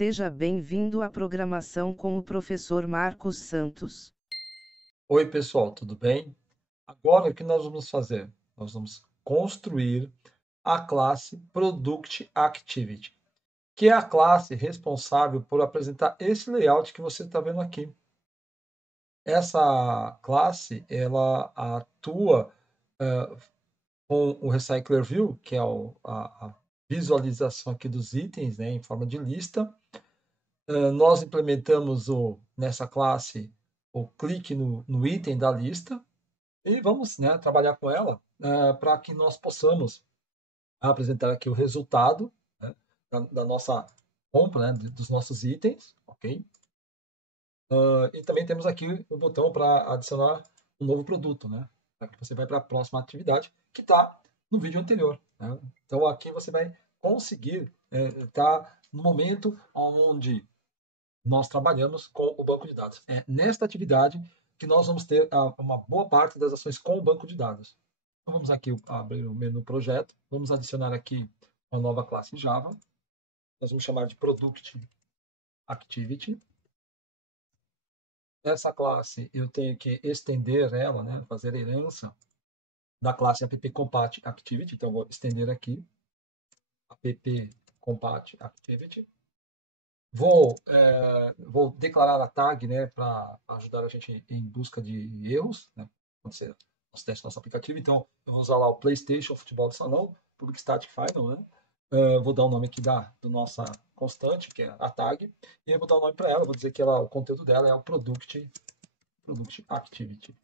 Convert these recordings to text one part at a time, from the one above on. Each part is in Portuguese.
Seja bem-vindo à programação com o professor Marcos Santos. Oi, pessoal, tudo bem? Agora, o que nós vamos fazer? Nós vamos construir a classe Product Activity, que é a classe responsável por apresentar esse layout que você está vendo aqui. Essa classe, ela atua com o Recycler View, que é a visualização aqui dos itens, né, em forma de lista. Nós implementamos nessa classe o clique no item da lista, e vamos, né, trabalhar com ela para que nós possamos apresentar aqui o resultado, né, da nossa compra, né, dos nossos itens, ok? E também temos aqui o botão para adicionar um novo produto, né? Para que você vai para a próxima atividade que está no vídeo anterior, né? Então aqui você vai conseguir estar no momento onde nós trabalhamos com o banco de dados. É nesta atividade que nós vamos ter uma boa parte das ações com o banco de dados. Então vamos aqui abrir o menu projeto, vamos adicionar aqui uma nova classe Java, nós vamos chamar de Product Activity. Essa classe eu tenho que estender ela, né, fazer a herança da classe app-compat activity, então vou estender aqui app-compat activity. Vou declarar a tag, né, para ajudar a gente em busca de erros, né, quando você testa nosso aplicativo. Então, eu vou usar lá o PlayStation Futebol de Salão, Public Static Final, né? Vou dar o nome aqui do nossa constante, que é a tag, e eu vou dar o nome para ela, vou dizer que o conteúdo dela é o Product Activity.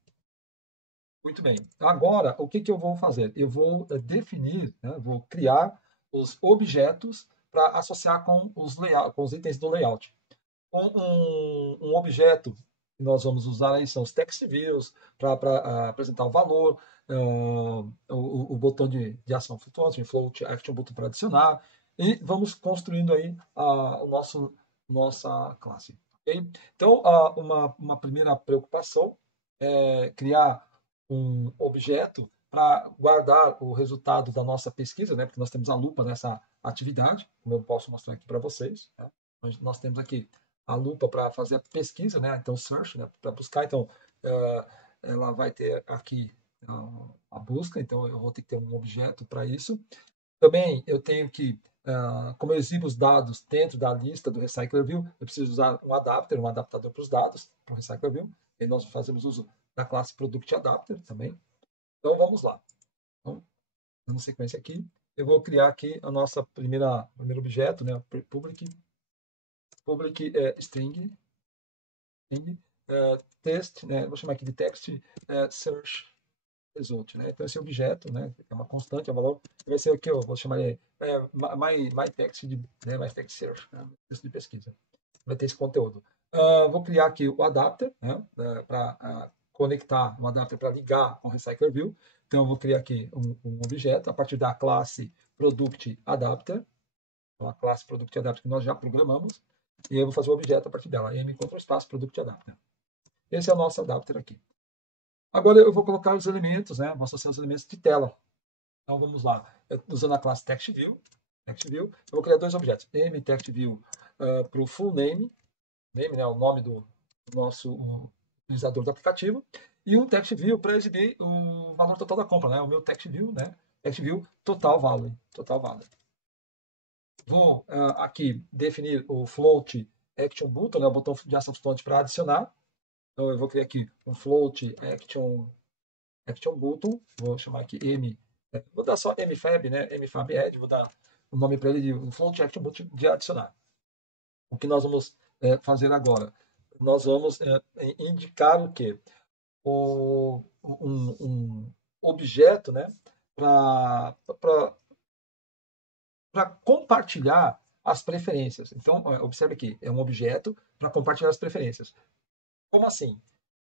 Muito bem. Agora, o que eu vou fazer? Eu vou definir, né, vou criar os objetos para associar com com os itens do layout. Um objeto que nós vamos usar aí são os text views para apresentar o valor, o botão de ação flutuante, float action button para adicionar, e vamos construindo aí nossa classe. Okay? Então, uma primeira preocupação é criar um objeto para guardar o resultado da nossa pesquisa, né? Porque nós temos a lupa nessa atividade, como eu posso mostrar aqui para vocês. Né? Nós temos aqui a lupa para fazer a pesquisa, né? Então, search, né? Para buscar. Então, ela vai ter aqui a busca, então eu vou ter que ter um objeto para isso. Também eu tenho que, como eu exibo os dados dentro da lista do Recycler View, eu preciso usar um adapter, um adaptador para os dados, para o Recycler View. E nós fazemos uso da classe Product Adapter também. Então, vamos lá. Então, dando sequência aqui, eu vou criar aqui a nossa primeiro objeto, né? Public string text, né? Vou chamar aqui de text search result, né? Então esse objeto, né? É uma constante, é um valor, vai ser o que eu vou chamar de my text né? My text search, né? Texto de pesquisa. Vai ter esse conteúdo. Vou criar aqui o adapter, né? Para conectar um adapter para ligar com o Recycler View. Então eu vou criar aqui um objeto a partir da classe Product Adapter, uma classe Product Adapter que nós já programamos, e eu vou fazer o objeto a partir dela, m contra o espaço Product Adapter. Esse é o nosso adapter aqui. Agora eu vou colocar os elementos, né? Vou associar os elementos de tela. Então vamos lá. Usando a classe TextView, eu vou criar dois objetos. mTextView para o full name, né? O nome do nosso utilizador do aplicativo, e um TextView para exibir o valor total da compra, né? O meu TextView, né? TextView total value. Vou aqui definir o float action button, né? O botão de ação flutuante para adicionar. Então eu vou criar aqui um float action button, vou chamar aqui M, vou dar só mfab, né? Mfab add, vou dar o nome para ele de um float action button de adicionar. O que nós vamos fazer agora? Nós vamos indicar o quê? Um objeto, né? Para compartilhar as preferências. Então, observe aqui, é um objeto para compartilhar as preferências. Como assim?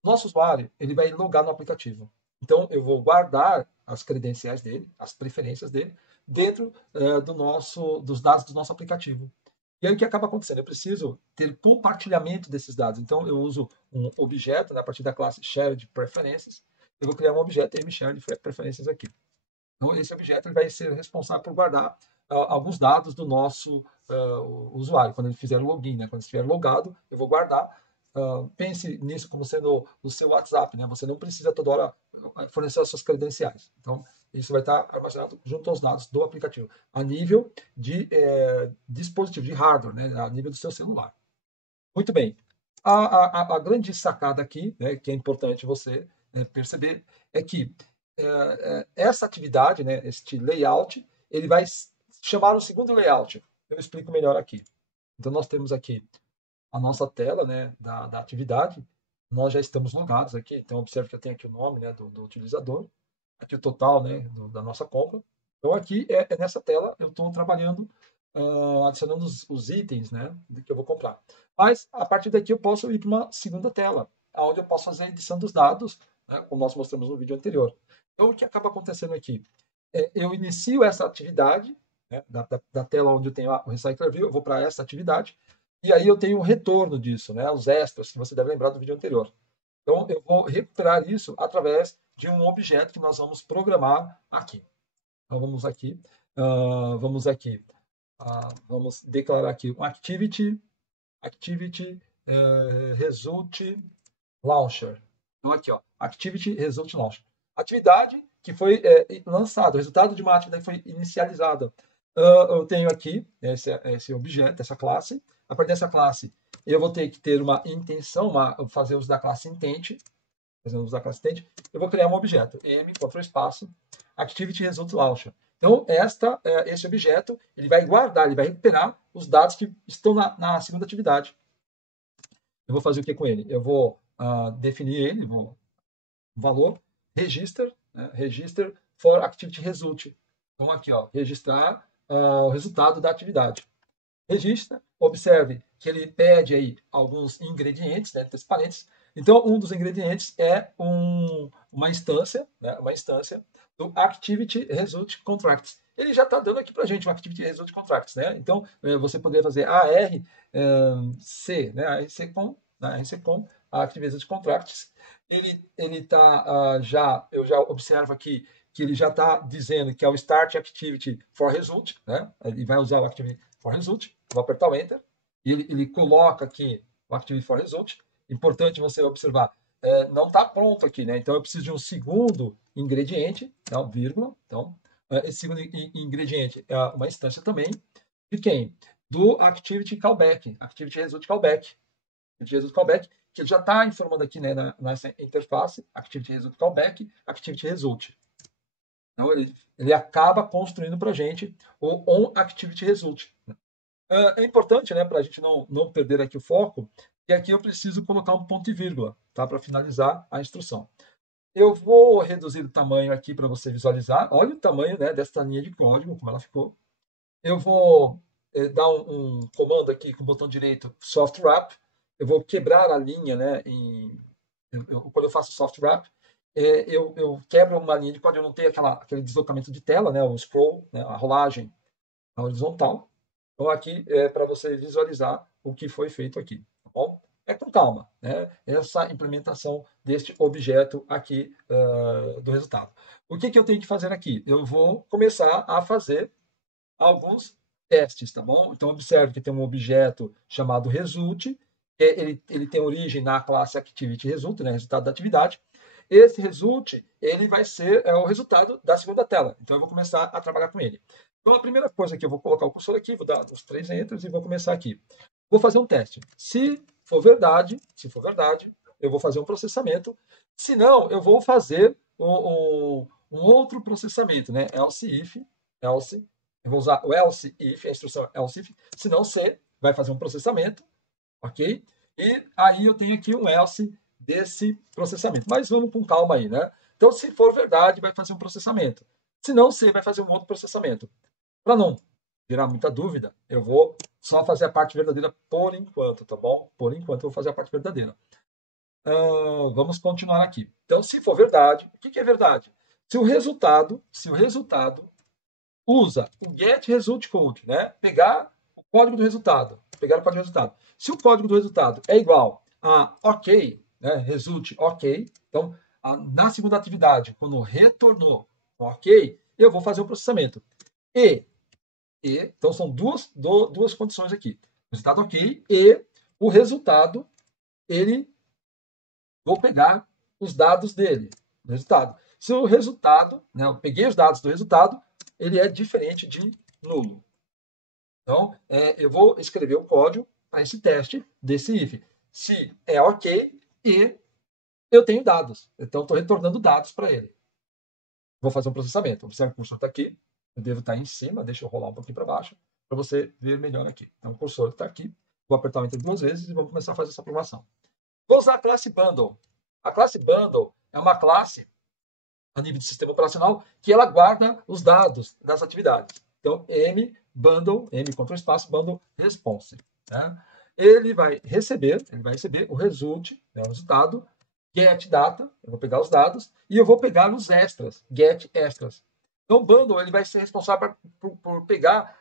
Nosso usuário ele vai logar no aplicativo. Então, eu vou guardar as credenciais dele, as preferências dele, dentro dos dados do nosso aplicativo. E aí o que acaba acontecendo? Eu preciso ter compartilhamento desses dados. Então, eu uso um objeto, né, a partir da classe Shared Preferences. Eu vou criar um objeto mShared Preferences aqui. Então, esse objeto ele vai ser responsável por guardar alguns dados do nosso usuário, quando ele fizer o login, né? Quando estiver logado, eu vou guardar. Pense nisso como sendo o seu WhatsApp, né? Você não precisa toda hora fornecer as suas credenciais. Então, isso vai estar armazenado junto aos dados do aplicativo, a nível de dispositivo, de hardware, né? A nível do seu celular. Muito bem. A grande sacada aqui, né, que é importante você perceber, é que essa atividade, né, este layout, ele vai chamar um segundo layout. Eu explico melhor aqui. Então, nós temos aqui a nossa tela, né, da atividade. Nós já estamos logados aqui, então observe que eu tenho aqui o nome, né, do utilizador, aqui o total, né, da nossa compra. Então, aqui nessa tela eu estou trabalhando, adicionando os itens, né, que eu vou comprar. Mas, a partir daqui, eu posso ir para uma segunda tela, onde eu posso fazer a edição dos dados, né, como nós mostramos no vídeo anterior. Então, o que acaba acontecendo aqui? Eu inicio essa atividade, né, da tela onde eu tenho o Recycler View, eu vou para essa atividade, e aí eu tenho o retorno disso, né, os extras, que você deve lembrar do vídeo anterior. Então, eu vou recuperar isso através de um objeto que nós vamos programar aqui. Então, vamos aqui, vamos declarar aqui um activity result launcher. Então, aqui, ó, activity result launcher. Atividade que foi lançada, o resultado de uma atividade que foi inicializada. Eu tenho aqui esse objeto, essa classe. A partir dessa classe, eu vou ter que ter uma intenção, fazer uso da classe intent. Fazendo uso da classe intent, eu vou criar um objeto, m, Ctrl espaço, activity result launcher. Então, esse objeto, ele vai guardar, ele vai recuperar os dados que estão na segunda atividade. Eu vou fazer o que com ele? Eu vou definir ele, valor, register, né, register for activity result. Então, aqui, ó, registrar o resultado da atividade. Registra, observe que ele pede aí alguns ingredientes, né, transparentes. Então, um dos ingredientes é uma instância, né, do Activity Result Contracts. Ele já está dando aqui para a gente um Activity Result Contracts, né? Então, você poderia fazer ARC, né, ARC com Activity Result Contracts. Ele está eu já observo aqui que ele já está dizendo que é o Start Activity for Result, né? Ele vai usar o Activity for Result. Vou apertar o Enter. E ele coloca aqui o Activity for Result. Importante você observar, não está pronto aqui, né? Então eu preciso de um segundo ingrediente, então, vírgula. Então, esse segundo ingrediente é uma instância também. De quem? Do Activity Callback, Activity Result Callback. Activity Result Callback, que ele já está informando aqui, né, nessa interface, Activity Result Callback, Activity Result. Então, ele acaba construindo para a gente o OnActivity Result. É importante, né, para a gente não perder aqui o foco, que aqui eu preciso colocar um ponto e vírgula, tá, para finalizar a instrução. Eu vou reduzir o tamanho aqui para você visualizar. Olha o tamanho, né, dessa linha de código, como ela ficou. Eu vou dar um comando aqui com o botão direito, soft wrap. Eu vou quebrar a linha, né, quando eu faço soft wrap, eu quebro uma linha de código, eu não tenho aquele deslocamento de tela, né, o scroll, né, a rolagem na horizontal. Então, aqui é para você visualizar o que foi feito aqui, tá bom? É com calma, né? Essa implementação deste objeto aqui do resultado. O que eu tenho que fazer aqui? Eu vou começar a fazer alguns testes, tá bom? Então, observe que tem um objeto chamado result, ele tem origem na classe activity result, né? Resultado da atividade. Esse result, ele vai ser o resultado da segunda tela. Então, eu vou começar a trabalhar com ele. Então, a primeira coisa que eu vou colocar o cursor aqui, vou dar os 3 enters e vou começar aqui. Vou fazer um teste. Se for verdade, eu vou fazer um processamento. Se não, eu vou fazer um outro processamento, né? Else, eu vou usar o else if, a instrução else if, se não C, vai fazer um processamento, ok? E aí eu tenho aqui um else desse processamento. Mas vamos com calma aí, né? Então, se for verdade, vai fazer um processamento. Se não C, vai fazer um outro processamento. Para não gerar muita dúvida, eu vou só fazer a parte verdadeira por enquanto, tá bom? Por enquanto eu vou fazer a parte verdadeira. Vamos continuar aqui. Então, se for verdade, o que é verdade? Se o resultado usa o get result code, né? Pegar o código do resultado, Se o código do resultado é igual a ok, né? Result ok. Então, na segunda atividade, quando retornou ok, eu vou fazer o processamento. E e, então são duas condições aqui. O resultado ok e o resultado, vou pegar os dados dele, o resultado. Se o resultado, né, eu peguei os dados do resultado, ele é diferente de nulo. Então, eu vou escrever o código para esse teste desse if. Se é ok e eu tenho dados. Então, estou retornando dados para ele. Vou fazer um processamento. Observe que o cursor está aqui. Eu devo estar em cima. Deixa eu rolar um pouquinho para baixo para você ver melhor aqui. Então, o cursor está aqui. Vou apertar o Enter 2 vezes e vamos começar a fazer essa programação. Vou usar a classe Bundle. A classe Bundle é uma classe a nível de sistema operacional que ela guarda os dados das atividades. Então, M bundle, M contra espaço, bundle response. Né? Ele vai receber o result, né, o resultado, get data, eu vou pegar os dados, e eu vou pegar os extras, get extras. Então, o bundle ele vai ser responsável por pegar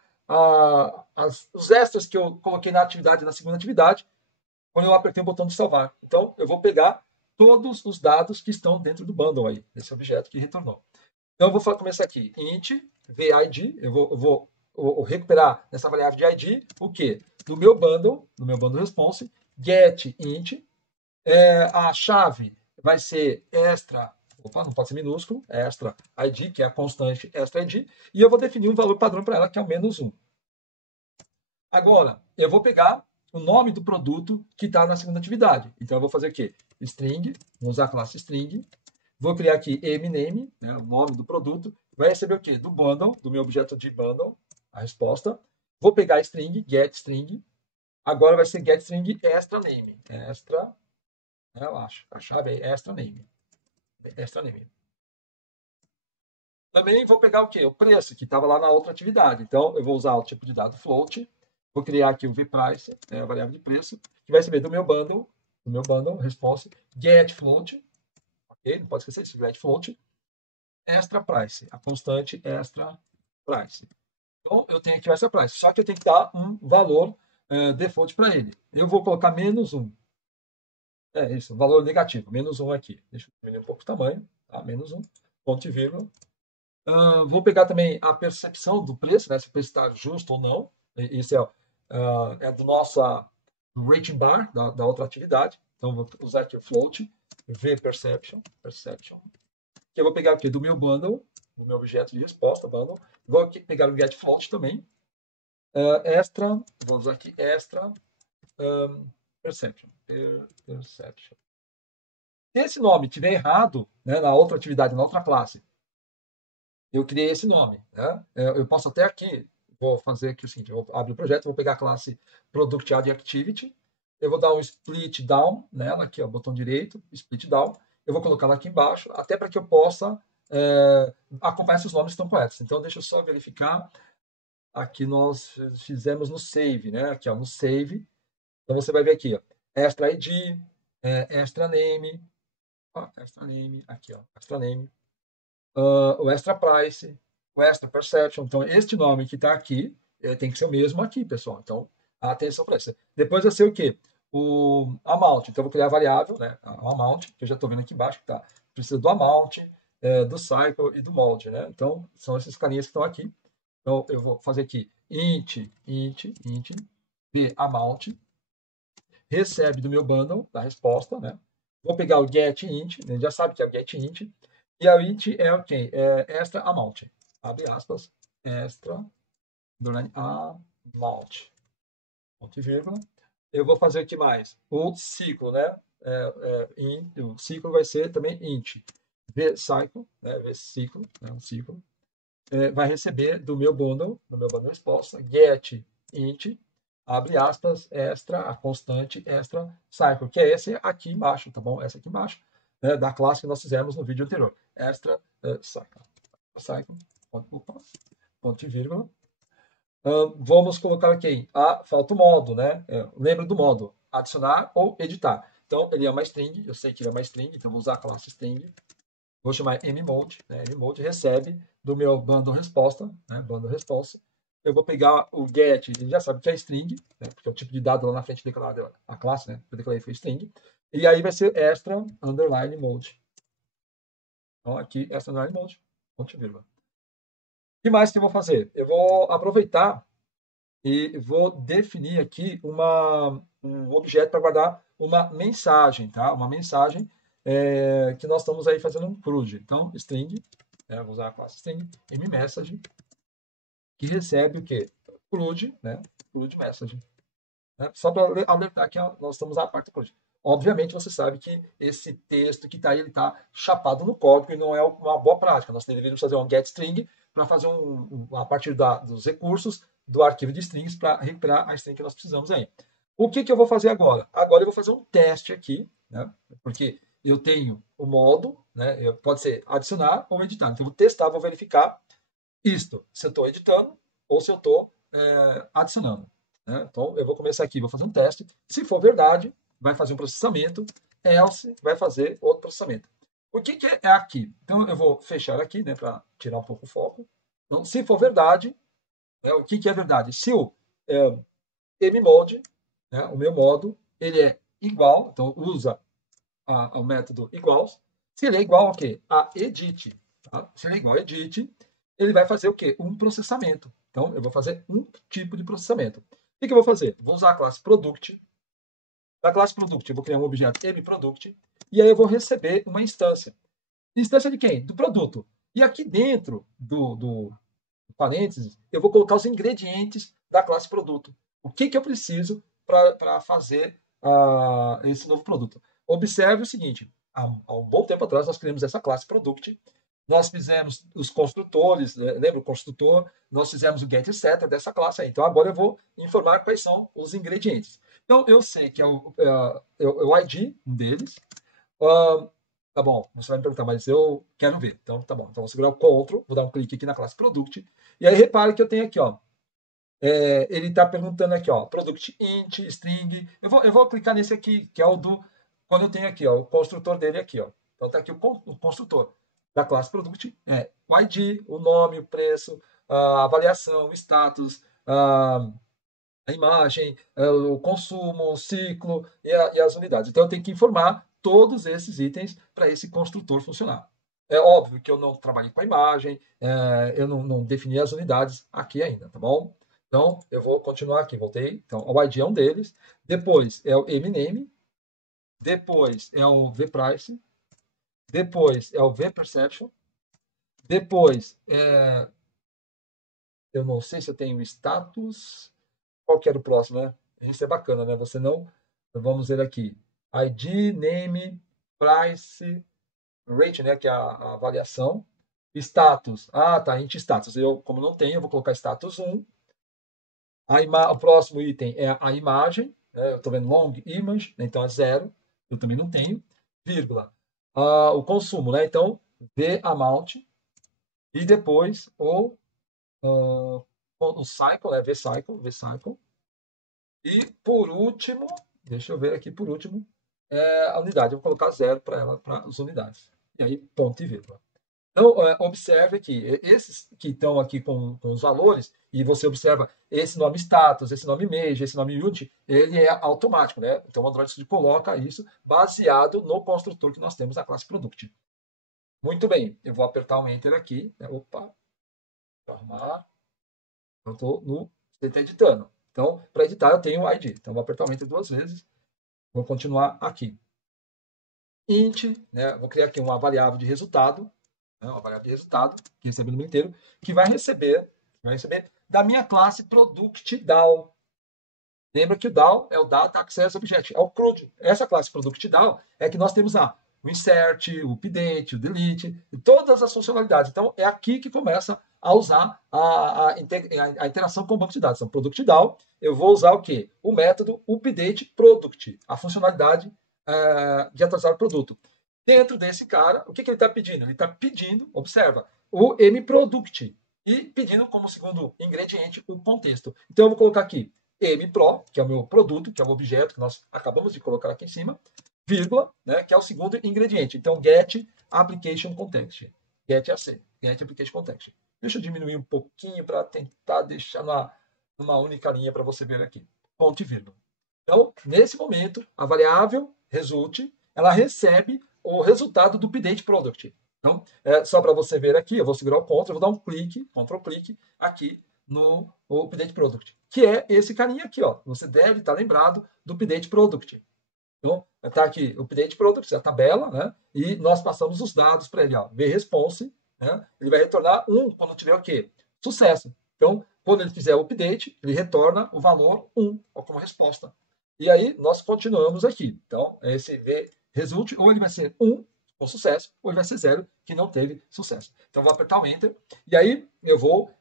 os extras que eu coloquei na atividade, na segunda atividade, quando eu apertei o botão de salvar. Então, eu vou pegar todos os dados que estão dentro do bundle aí, desse objeto que retornou. Então, eu vou começar aqui, int, vid, eu vou recuperar nessa variável de id, o quê? Do meu bundle response, get int, a chave vai ser extra, não pode ser minúsculo, extra id, que é a constante extra id, e eu vou definir um valor padrão para ela, que é o -1. Agora, eu vou pegar o nome do produto que está na segunda atividade. Então, eu vou fazer o quê? String, vou usar a classe string, vou criar aqui mname, né, o nome do produto, vai receber o quê? Do bundle, do meu objeto de bundle, a resposta. Vou pegar a string, get string, agora vai ser get string extra name, extra, eu acho, a chave é extra name, extra name. Também vou pegar o quê? O preço, que estava lá na outra atividade. Então, eu vou usar o tipo de dado float, vou criar aqui o vprice, a variável de preço, que vai receber do meu bundle, response, get float, ok? Não pode esquecer isso, get float, extra price, a constante extra price. Então, eu tenho aqui o extra price, só que eu tenho que dar um valor default para ele. Eu vou colocar -1. É isso, valor negativo, -1 aqui. Deixa eu diminuir um pouco o tamanho, tá? -1, ponto e vírgula. Vou pegar também a percepção do preço, né, se o preço está justo ou não. Isso é do nosso rating bar, da outra atividade. Então, vou usar aqui o float, vPerception, que eu vou pegar aqui do meu bundle, do meu objeto de resposta, bundle. Vou aqui pegar o getFloat também. Extra, vou usar aqui extra perception. Se esse nome estiver errado, né, na outra atividade, na outra classe, eu criei esse nome. Né? Eu posso até aqui, vou fazer aqui o seguinte, eu vou abrir o projeto, vou pegar a classe Product Add Activity, eu vou dar um split down nela, aqui, ó, botão direito, split down, eu vou colocar ela aqui embaixo, até para que eu possa acompanhar se os nomes estão corretos. Então, deixa eu só verificar. Aqui nós fizemos no save, né? Aqui, ó, no save. Então, você vai ver aqui, ó, extra ID, extra name, aqui, ó, extra name, o extra price, o extra perception. Então, este nome que está aqui tem que ser o mesmo aqui, pessoal. Então, atenção para isso. Depois vai ser o quê? O amount. Então, eu vou criar a variável, né? O amount, que eu já estou vendo aqui embaixo, que tá. Precisa do amount, do cycle e do molde, né? Então, são esses carinhas que estão aqui. Então, eu vou fazer aqui int, b amount, recebe do meu bundle, da resposta, né? Vou pegar o get int, a gente já sabe que é o get int, e a int é o quê? É extra amount. Abre aspas, extra, amount. Ponto e vírgula. Eu vou fazer aqui mais. O ciclo, né? O ciclo vai ser também int. vCycle, né? vCiclo, né? Um ciclo. Vai receber do meu bundle resposta, get int, abre aspas, extra, a constante extra cycle, que é esse aqui embaixo, tá bom? Essa aqui embaixo, né, da classe que nós fizemos no vídeo anterior. Extra cycle, ponto e vírgula. Vamos colocar aqui, falta o modo, né? Lembra do modo, adicionar ou editar. Então, ele é uma string, eu sei que ele é uma string, então vou usar a classe string. Vou chamar mmode, né? mmode recebe do meu bundle resposta, né? Bundle response. Eu vou pegar o get, ele já sabe que é string, né? Porque é o tipo de dado lá na frente declarado, a classe, né? Eu declarei foi string. E aí vai ser extra underline mode. Então aqui, extra underline mode, ponto e vírgula. que mais que eu vou fazer? Eu vou aproveitar e vou definir aqui um objeto para guardar uma mensagem, tá? Uma mensagem que nós estamos aí fazendo um CRUD. Então, string, vou usar a classe string, mMessage, que recebe o quê? CRUD, né? CRUD message. Né? Só para alertar que nós estamos à parte do CRUD. Obviamente, você sabe que esse texto que está aí, ele está chapado no código e não é uma boa prática. Nós deveríamos fazer um getString para fazer a partir dos recursos do arquivo de strings para recuperar a string que nós precisamos aí. O que eu vou fazer agora? Agora eu vou fazer um teste aqui, né? Porque eu tenho o modo, né? Pode ser adicionar ou editar. Então eu vou testar, vou verificar isto, se eu estou editando ou se eu estou adicionando. Né? Então eu vou começar aqui, vou fazer um teste. Se for verdade, vai fazer um processamento, else vai fazer outro processamento. O que é aqui? Então eu vou fechar aqui, né, para tirar um pouco o foco. Então, se for verdade, né, o que é verdade? Se o mMode, né, o meu modo, ele é igual, então usa o método iguals. Se ele é igual ao quê? A edit. Tá? Se ele é igual a edit, ele vai fazer o quê? Um processamento. Então, eu vou fazer um tipo de processamento. O que eu vou fazer? Vou usar a classe product. Na classe product, eu vou criar um objeto mProduct, e aí eu vou receber uma instância. Instância de quem? Do produto. E aqui dentro do parênteses, eu vou colocar os ingredientes da classe produto. O que eu preciso para fazer esse novo produto. Observe o seguinte, há um bom tempo atrás nós criamos essa classe product, nós fizemos os construtores, lembra o construtor? Nós fizemos o getSetter dessa classe aí. Então agora eu vou informar quais são os ingredientes. Então eu sei que é o ID, um deles. Tá bom, você vai me perguntar, mas eu quero ver. Então tá bom. Então vou segurar o Ctrl, vou dar um clique aqui na classe Product. E aí repare que eu tenho aqui, ó. Ele está perguntando aqui, ó, Product int, string. Eu vou clicar nesse aqui, que é o do. Quando eu tenho aqui, ó, o construtor dele aqui, ó. Então tá aqui o construtor da classe Product, o ID, o nome, o preço, a avaliação, o status, a imagem, o consumo, o ciclo e as unidades. Então eu tenho que informar todos esses itens para esse construtor funcionar. É óbvio que eu não trabalhei com a imagem, eu não defini as unidades aqui ainda, tá bom? Então, eu vou continuar aqui, voltei. Então, o ID é um deles. Depois é o mName. Depois é o vPrice. Depois é o vPerception. Depois, eu não sei se eu tenho status. Qual que era o próximo, né? Isso é bacana, né? Você não... Vamos ver aqui. ID, name, price, rate, né? Que é a avaliação. Status. Ah, tá. Int status. Eu, como não tenho, eu vou colocar status 1. O próximo item é a imagem, né? Eu estou vendo long image, né? Então é 0, eu também não tenho, vírgula. O consumo, né? Então, v amount, e depois o cycle, v cycle. E por último, deixa eu ver aqui por último, a unidade. Eu vou colocar 0 para ela, para as unidades. E aí, ponto e vírgula. Então, observe que esses que estão aqui com os valores, e você observa esse nome status, esse nome image, esse nome unit, ele é automático, né? Então, o Android Studio coloca isso baseado no construtor que nós temos na classe Product. Muito bem, eu vou apertar um Enter aqui. Né? Opa, vou arrumar. Eu estou no... Você está editando. Então, para editar, eu tenho o ID. Então, vou apertar o Enter 2 vezes. Vou continuar aqui. Int, né? Vou criar aqui uma variável de resultado, uma variável de resultado, que recebe o número inteiro, que vai receber da minha classe ProductDAO. Lembra que o DAO é o Data Access Object, é o CRUD. Essa classe ProductDAO é que nós temos o insert, o update, o delete, e todas as funcionalidades. Então, é aqui que começa a usar a interação com o banco de dados. Então, ProductDAO, eu vou usar o quê? O método updateProduct, a funcionalidade de atualizar o produto. Dentro desse cara, o que ele está pedindo? Ele está pedindo, observa, o mProduct e pedindo como segundo ingrediente o contexto. Então, eu vou colocar aqui mPro, que é o meu produto, que é o objeto que nós acabamos de colocar aqui em cima, vírgula, né, que é o segundo ingrediente. Então, get application context. Get AC, get application context. Deixa eu diminuir um pouquinho para tentar deixar numa única linha para você ver aqui. Ponto e vírgula. Então, nesse momento, a variável result, ela recebe o resultado do update product. Então, só para você ver aqui, eu vou segurar o Ctrl, eu vou dar um clique, Ctrl clique, aqui no Update Product, que é esse carinha aqui, ó. Você deve estar lembrado do Update Product. Então, está aqui o Update Product, a tabela, né? E nós passamos os dados para ele, ó. VResponse, né? Ele vai retornar 1 quando tiver o quê? Sucesso. Então, quando ele fizer o update, ele retorna o valor 1 como resposta. E aí, nós continuamos aqui. Então, esse VResult, ou ele vai ser 1 com sucesso, ou ele vai ser 0, que não teve sucesso. Então, eu vou apertar o Enter, e aí eu vou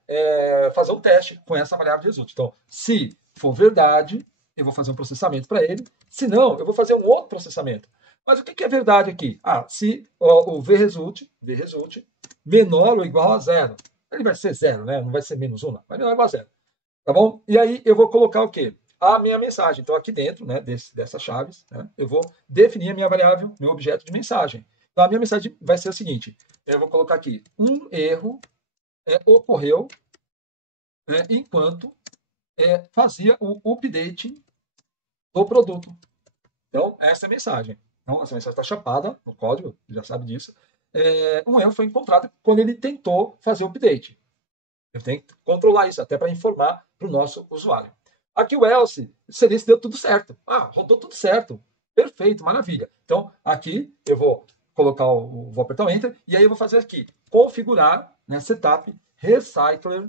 fazer um teste com essa variável de result. Então, se for verdade, eu vou fazer um processamento para ele. Se não, eu vou fazer um outro processamento. Mas o que é verdade aqui? Se o VResult menor ou igual a 0. Ele vai ser 0, né? Não vai ser menos 1, não. Vai menor ou igual a 0. Tá bom? E aí eu vou colocar o quê? A minha mensagem. Então, aqui dentro, né, dessas chaves, né, eu vou definir a minha variável, meu objeto de mensagem. Então, a minha mensagem vai ser o seguinte. Eu vou colocar aqui, um erro ocorreu enquanto fazia o update do produto. Então, essa é a mensagem. Então, essa mensagem está chapada no código, já sabe disso. Um erro foi encontrado quando ele tentou fazer o update. Eu tenho que controlar isso, até para informar para o nosso usuário. Aqui o else seria se deu tudo certo. Rodou tudo certo. Perfeito, maravilha. Então, aqui eu vou colocar vou apertar o Enter, e aí eu vou fazer aqui, configurar, né, setup, recycler,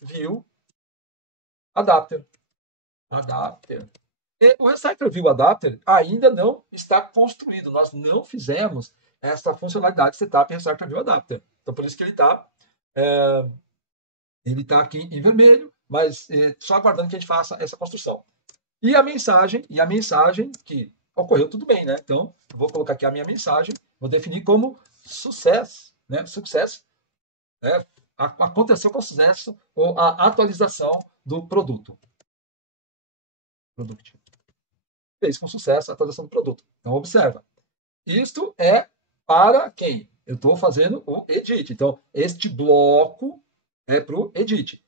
view, adapter. E o Recycler View Adapter ainda não está construído. Nós não fizemos essa funcionalidade setup Recycler View Adapter. Então, por isso que ele tá aqui em vermelho, mas só aguardando que a gente faça essa construção. E a mensagem que ocorreu tudo bem, né? Então, eu vou colocar aqui a minha mensagem, vou definir como sucesso, né? Sucesso, né? Aconteceu com sucesso ou a atualização do produto. Fez com sucesso a atualização do produto. Então, observa. Isto é para quem? Eu estou fazendo o edit. Então, este bloco é para o edit.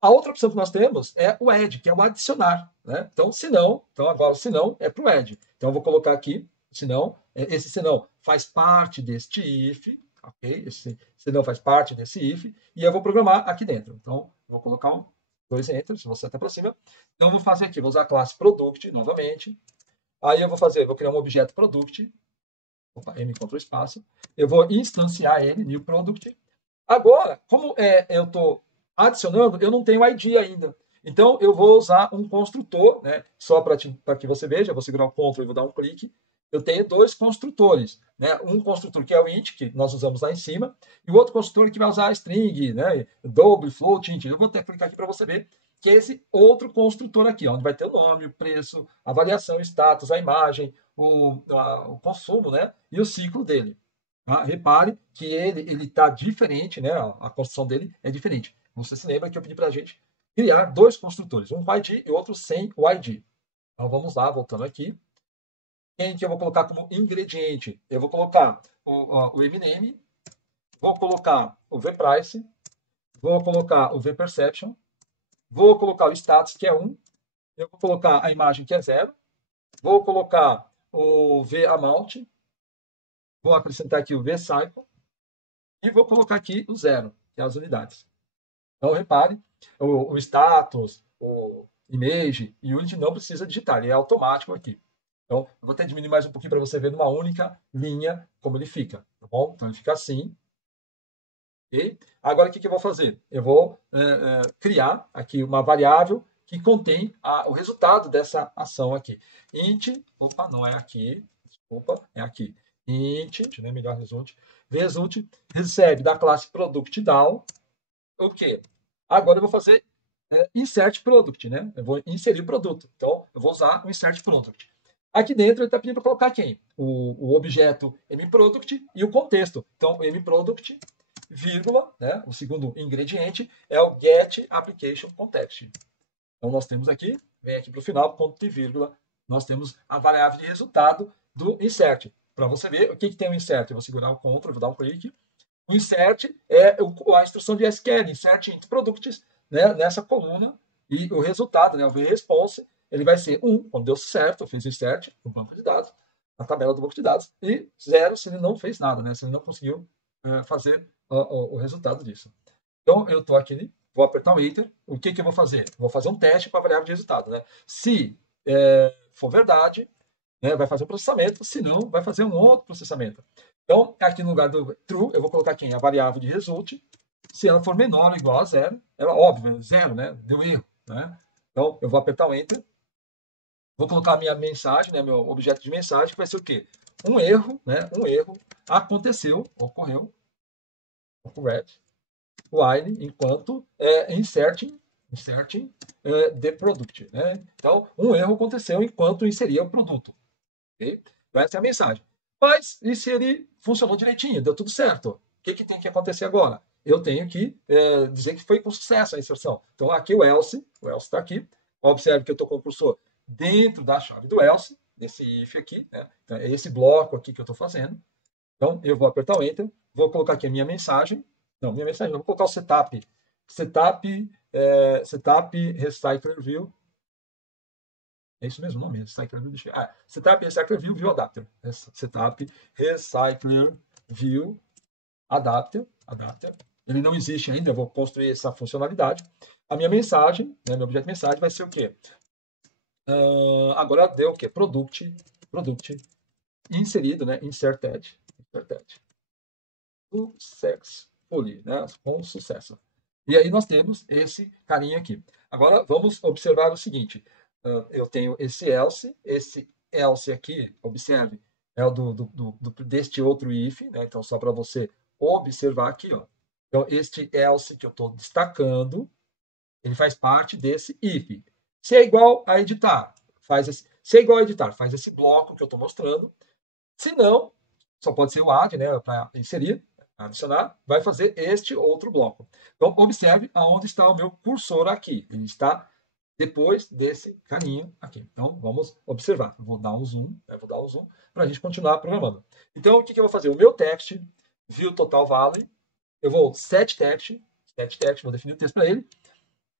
A outra opção que nós temos é o add, que é o adicionar. Né? Então, se não, agora se não é para o add. Então, eu vou colocar aqui, se não, esse se não faz parte deste if, ok? Esse se não faz parte desse if, e eu vou programar aqui dentro. Então, vou colocar dois enters, vou até para cima. Então, eu vou fazer aqui, vou usar a classe product novamente. Aí eu vou criar um objeto product, m contra o espaço, eu vou instanciar ele, new product. Agora, como eu estou adicionando, eu não tenho ID ainda. Então, eu vou usar um construtor, né? Só para que você veja, eu vou segurar o Ctrl e vou dar um clique. Eu tenho dois construtores, né? Um construtor que é o int, que nós usamos lá em cima, e o outro construtor que vai usar a string, né? Double, float, int. Eu vou até clicar aqui para você ver que é esse outro construtor aqui, onde vai ter o nome, o preço, a variação, o status, a imagem, o consumo, né? E o ciclo dele. Repare que ele está diferente, né? A construção dele é diferente. Você se lembra que eu pedi para a gente criar dois construtores, um com ID e outro sem o ID. Então vamos lá, voltando aqui. Quem que eu vou colocar como ingrediente? Eu vou colocar o mname, vou colocar o vprice, vou colocar o vperception, vou colocar o status, que é 1, eu vou colocar a imagem, que é 0, vou colocar o vamount, vou acrescentar aqui o vcycle e vou colocar aqui o 0, que é as unidades. Então, repare, o status, o image e o unit não precisa digitar, ele é automático aqui. Então, eu vou até diminuir mais um pouquinho para você ver numa única linha como ele fica, tá bom? Então, ele fica assim. Okay? Agora, o que eu vou fazer? Eu vou criar aqui uma variável que contém o resultado dessa ação aqui. Int, não é aqui, desculpa, é aqui. Int, deixa eu ver melhor result. Result recebe da classe product down o quê? Agora eu vou fazer insert product, né? Eu vou inserir produto. Então, eu vou usar o insert product. Aqui dentro ele está pedindo para colocar quem? O objeto mProduct e o contexto. Então, o mProduct, vírgula, né? O segundo ingrediente é o get application context. Então, nós temos aqui, vem aqui para o final, ponto e vírgula, nós temos a variável de resultado do insert. Para você ver o que tem o insert, eu vou segurar o Ctrl, vou dar um clique. O insert é a instrução de SQL, insert into products, né, nessa coluna, e o resultado, né, o VResponse, ele vai ser 1, quando deu certo, eu fiz o insert no banco de dados. a tabela do banco de dados, e 0 se ele não fez nada, né? Se ele não conseguiu fazer o resultado disso. Então, eu estou aqui, vou apertar o Enter. O que eu vou fazer? Vou fazer um teste para a variável de resultado, né? Se for verdade, né, vai fazer um processamento, se não, vai fazer um outro processamento. Então, aqui no lugar do true, eu vou colocar aqui a variável de result. Se ela for menor ou igual a 0, ela, óbvio, 0, né? Deu erro, né? Então, eu vou apertar o Enter. Vou colocar a minha mensagem, né, meu objeto de mensagem, que vai ser o quê? Um erro, né? Um erro aconteceu, ocorreu, occurred, while, enquanto inserting the product, né? Então, um erro aconteceu enquanto inseria o produto. Okay? Então, essa é a mensagem. Mas, e se ele funcionou direitinho, deu tudo certo? O que tem que acontecer agora? Eu tenho que dizer que foi com sucesso a inserção. Então, aqui o else está aqui. Observe que eu estou com o cursor dentro da chave do else, desse if aqui, né? Então, é esse bloco aqui que eu estou fazendo. Então, eu vou apertar o Enter, vou colocar aqui a minha mensagem. Não, minha mensagem, não, vou colocar o setup. Setup Recycler View. É isso mesmo o nome? Recycler View. Setup Recycler View Adapter. Setup Recycler View Adapter. Ele não existe ainda, eu vou construir essa funcionalidade. A minha mensagem, né, meu objeto de mensagem vai ser o quê? Agora deu o quê? Product inserido, né? Inserted. Successfully, né? Com sucesso. E aí nós temos esse carinha aqui. Agora vamos observar o seguinte. Eu tenho esse else aqui, observe, é o deste outro if, né? Então só para você observar aqui, ó. Então este else que eu estou destacando, ele faz parte desse if. Se é igual a editar, faz esse bloco que eu estou mostrando. Se não, só pode ser o add, né, para inserir, adicionar, vai fazer este outro bloco. Então, observe aonde está o meu cursor aqui. Ele está depois desse carinho aqui. Então, vamos observar. Vou dar um zoom para a gente continuar programando. Então, o que eu vou fazer? O meu text, view total value, eu vou set text, vou definir o texto para ele,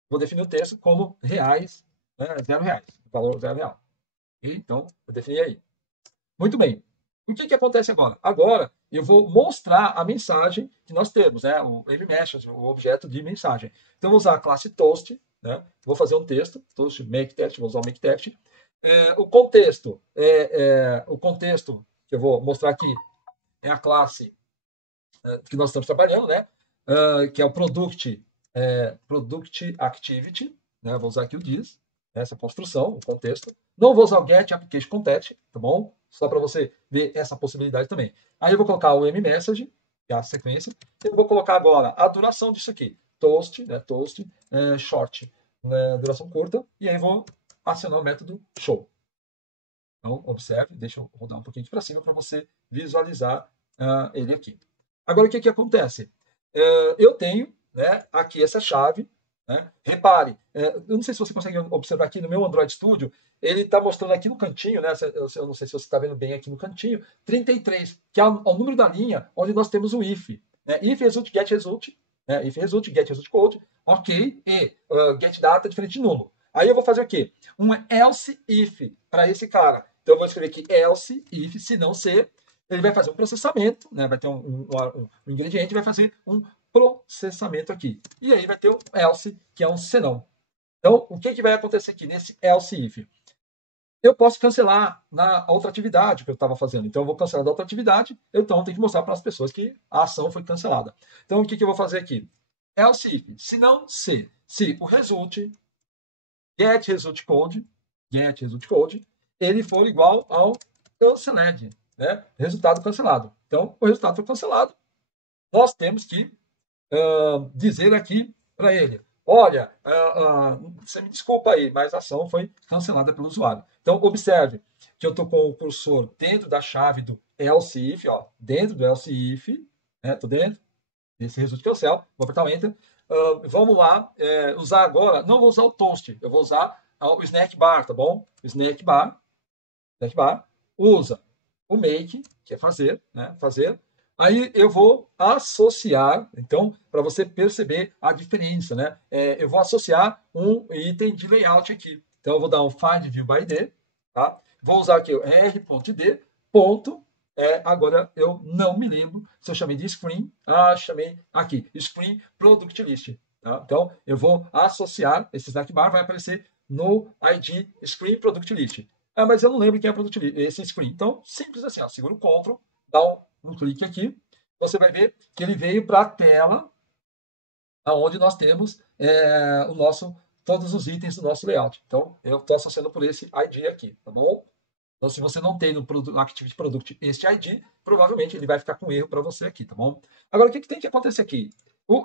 vou definir o texto como reais, né, R$0, valor R$0. Então, eu defini aí. Muito bem. O que acontece agora? Agora, eu vou mostrar a mensagem que nós temos, né? O mMessage, o objeto de mensagem. Então, vou usar a classe toast, né? Vou fazer um texto, toast make text, vou usar o make text. O contexto que eu vou mostrar aqui é a classe que nós estamos trabalhando, né? Que é o product activity, né? Vou usar aqui o this, essa construção, o contexto. Não vou usar o get application content, tá bom? Só para você ver essa possibilidade também. Aí eu vou colocar o mMessage, que é a sequência. Eu vou colocar agora a duração disso aqui. Toast, né? Short, né? Duração curta. E aí vou acionar o método show. Então, observe, deixa eu rodar um pouquinho aqui para cima para você visualizar ele aqui. Agora, o que acontece? Eu tenho, né, aqui essa chave. Né? Repare, eu não sei se você consegue observar aqui no meu Android Studio, ele está mostrando aqui no cantinho, né? Eu não sei se você está vendo bem aqui no cantinho, 33, que é o número da linha onde nós temos o if. Né? If result, get result, né? If result, get result code, ok, e get data diferente de nulo. Aí eu vou fazer o quê? Um else if para esse cara. Então eu vou escrever aqui else if, se não ser, ele vai fazer um processamento, né? Vai ter um ingrediente, vai fazer um processamento aqui. E aí vai ter um else, que é um senão. Então, o que vai acontecer aqui nesse else if? Eu posso cancelar na outra atividade que eu estava fazendo. Então, eu vou cancelar da outra atividade, então eu tenho que mostrar para as pessoas que a ação foi cancelada. Então, o que eu vou fazer aqui? Else if, se não, se o result, get result code, ele for igual ao canceled, né? Resultado cancelado. Então, o resultado foi cancelado. Nós temos que dizer aqui para ele, olha, você me desculpa aí, mas a ação foi cancelada pelo usuário. Então, observe que eu estou com o cursor dentro da chave do else if, ó, dentro do else if, né, estou dentro desse result cancel, vou apertar o Enter. Vamos lá, usar agora, não vou usar o toast, eu vou usar o snack bar, tá bom? Snack bar, usa o make, que é fazer, né, fazer. Aí eu vou associar, então, para você perceber a diferença, né? Eu vou associar um item de layout aqui. Então, eu vou dar um find view by d, tá? Vou usar aqui o r.d, ponto. Agora eu não me lembro se eu chamei de screen. Chamei aqui, screen product list. Tá? Então, eu vou associar esse snack bar, vai aparecer no ID screen product list. Mas eu não lembro quem é product list, esse screen. Então, simples assim, ó, segura o Ctrl, dá um clique aqui, você vai ver que ele veio para a tela onde nós temos todos os itens do nosso layout. Então, eu estou associando por esse ID aqui, tá bom? Então, se você não tem no Activity Product este ID, provavelmente ele vai ficar com erro para você aqui, tá bom? Agora, o que tem que acontecer aqui?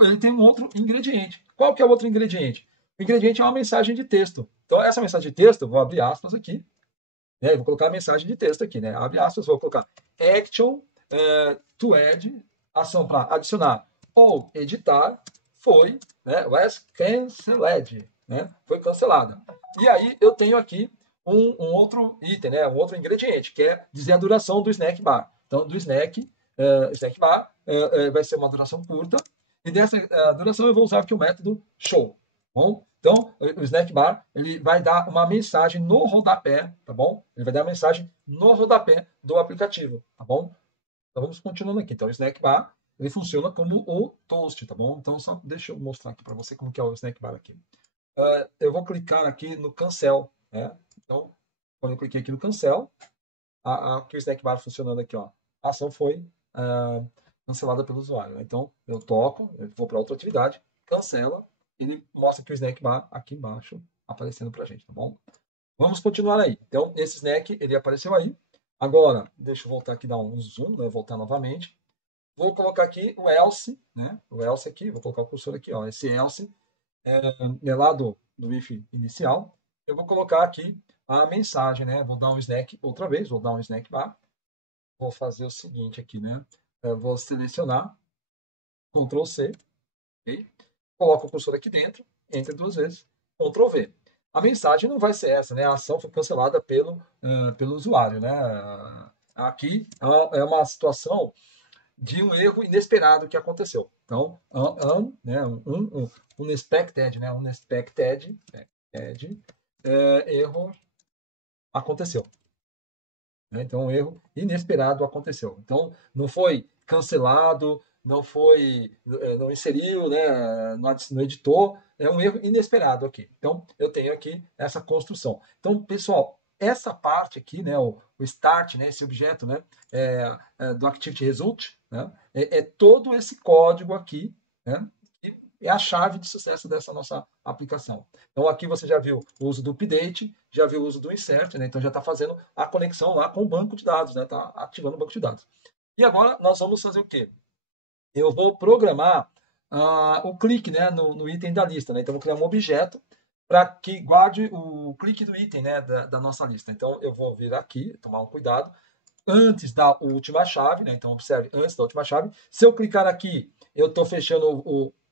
Ele tem um outro ingrediente. Qual que é o outro ingrediente? O ingrediente é uma mensagem de texto. Então, essa mensagem de texto, eu vou abrir aspas aqui, né? Eu vou colocar a mensagem de texto aqui, né? Abre aspas, vou colocar action to add, ação para adicionar ou editar, foi, né? Was canceled, né? Foi cancelada. E aí eu tenho aqui um outro item, né? Um outro ingrediente, que é dizer a duração do snack bar. Então, do snack bar vai ser uma duração curta, e dessa duração eu vou usar aqui o método show. Bom? Então, o snack bar ele vai dar uma mensagem no rodapé, tá bom? Ele vai dar uma mensagem no rodapé do aplicativo, tá bom? Então, vamos continuando aqui. Então, o snack bar ele funciona como o toast, tá bom? Então, só deixa eu mostrar aqui para você como que é o snack bar aqui. Eu vou clicar aqui no cancel, né? Então, quando eu cliquei aqui no cancel, aqui o snack bar funcionando aqui, ó. A ação foi cancelada pelo usuário. Né? Então, eu toco, eu vou para outra atividade, cancela, ele mostra que o snack bar aqui embaixo aparecendo para a gente, tá bom? Vamos continuar aí. Então, esse snack, ele apareceu aí. Agora, deixa eu voltar aqui, dar um zoom, né? Voltar novamente. Vou colocar aqui o else, né? O else aqui, vou colocar o cursor aqui, ó. Esse else é lá do if inicial. Eu vou colocar aqui a mensagem, né? Vou dar um snack outra vez, vou dar um snack bar. Vou fazer o seguinte aqui, né? Eu vou selecionar, Ctrl C, okay? Coloco o cursor aqui dentro, Enter duas vezes, Ctrl V. A mensagem não vai ser essa, né? A ação foi cancelada pelo usuário, né? Aqui é uma situação de um erro inesperado que aconteceu. Então, unexpected, né? Unexpected erro aconteceu. Então, um erro inesperado aconteceu. Então, não foi cancelado, não inseriu, né, não editou, é um erro inesperado aqui. Então, eu tenho aqui essa construção. Então, pessoal, essa parte aqui, né, o start, né, esse objeto, né, do Activity Result, né, é todo esse código aqui, né, que é a chave de sucesso dessa nossa aplicação. Então, aqui você já viu o uso do update, já viu o uso do insert, né? Então já está fazendo a conexão lá com o banco de dados, né? Está ativando o banco de dados. E agora nós vamos fazer o quê? Eu vou programar o clique, né, no item da lista, né? Então eu vou criar um objeto para que guarde o clique do item, né, da nossa lista. Então eu vou vir aqui, tomar um cuidado, antes da última chave, né? Então observe, antes da última chave. Se eu clicar aqui, eu estou fechando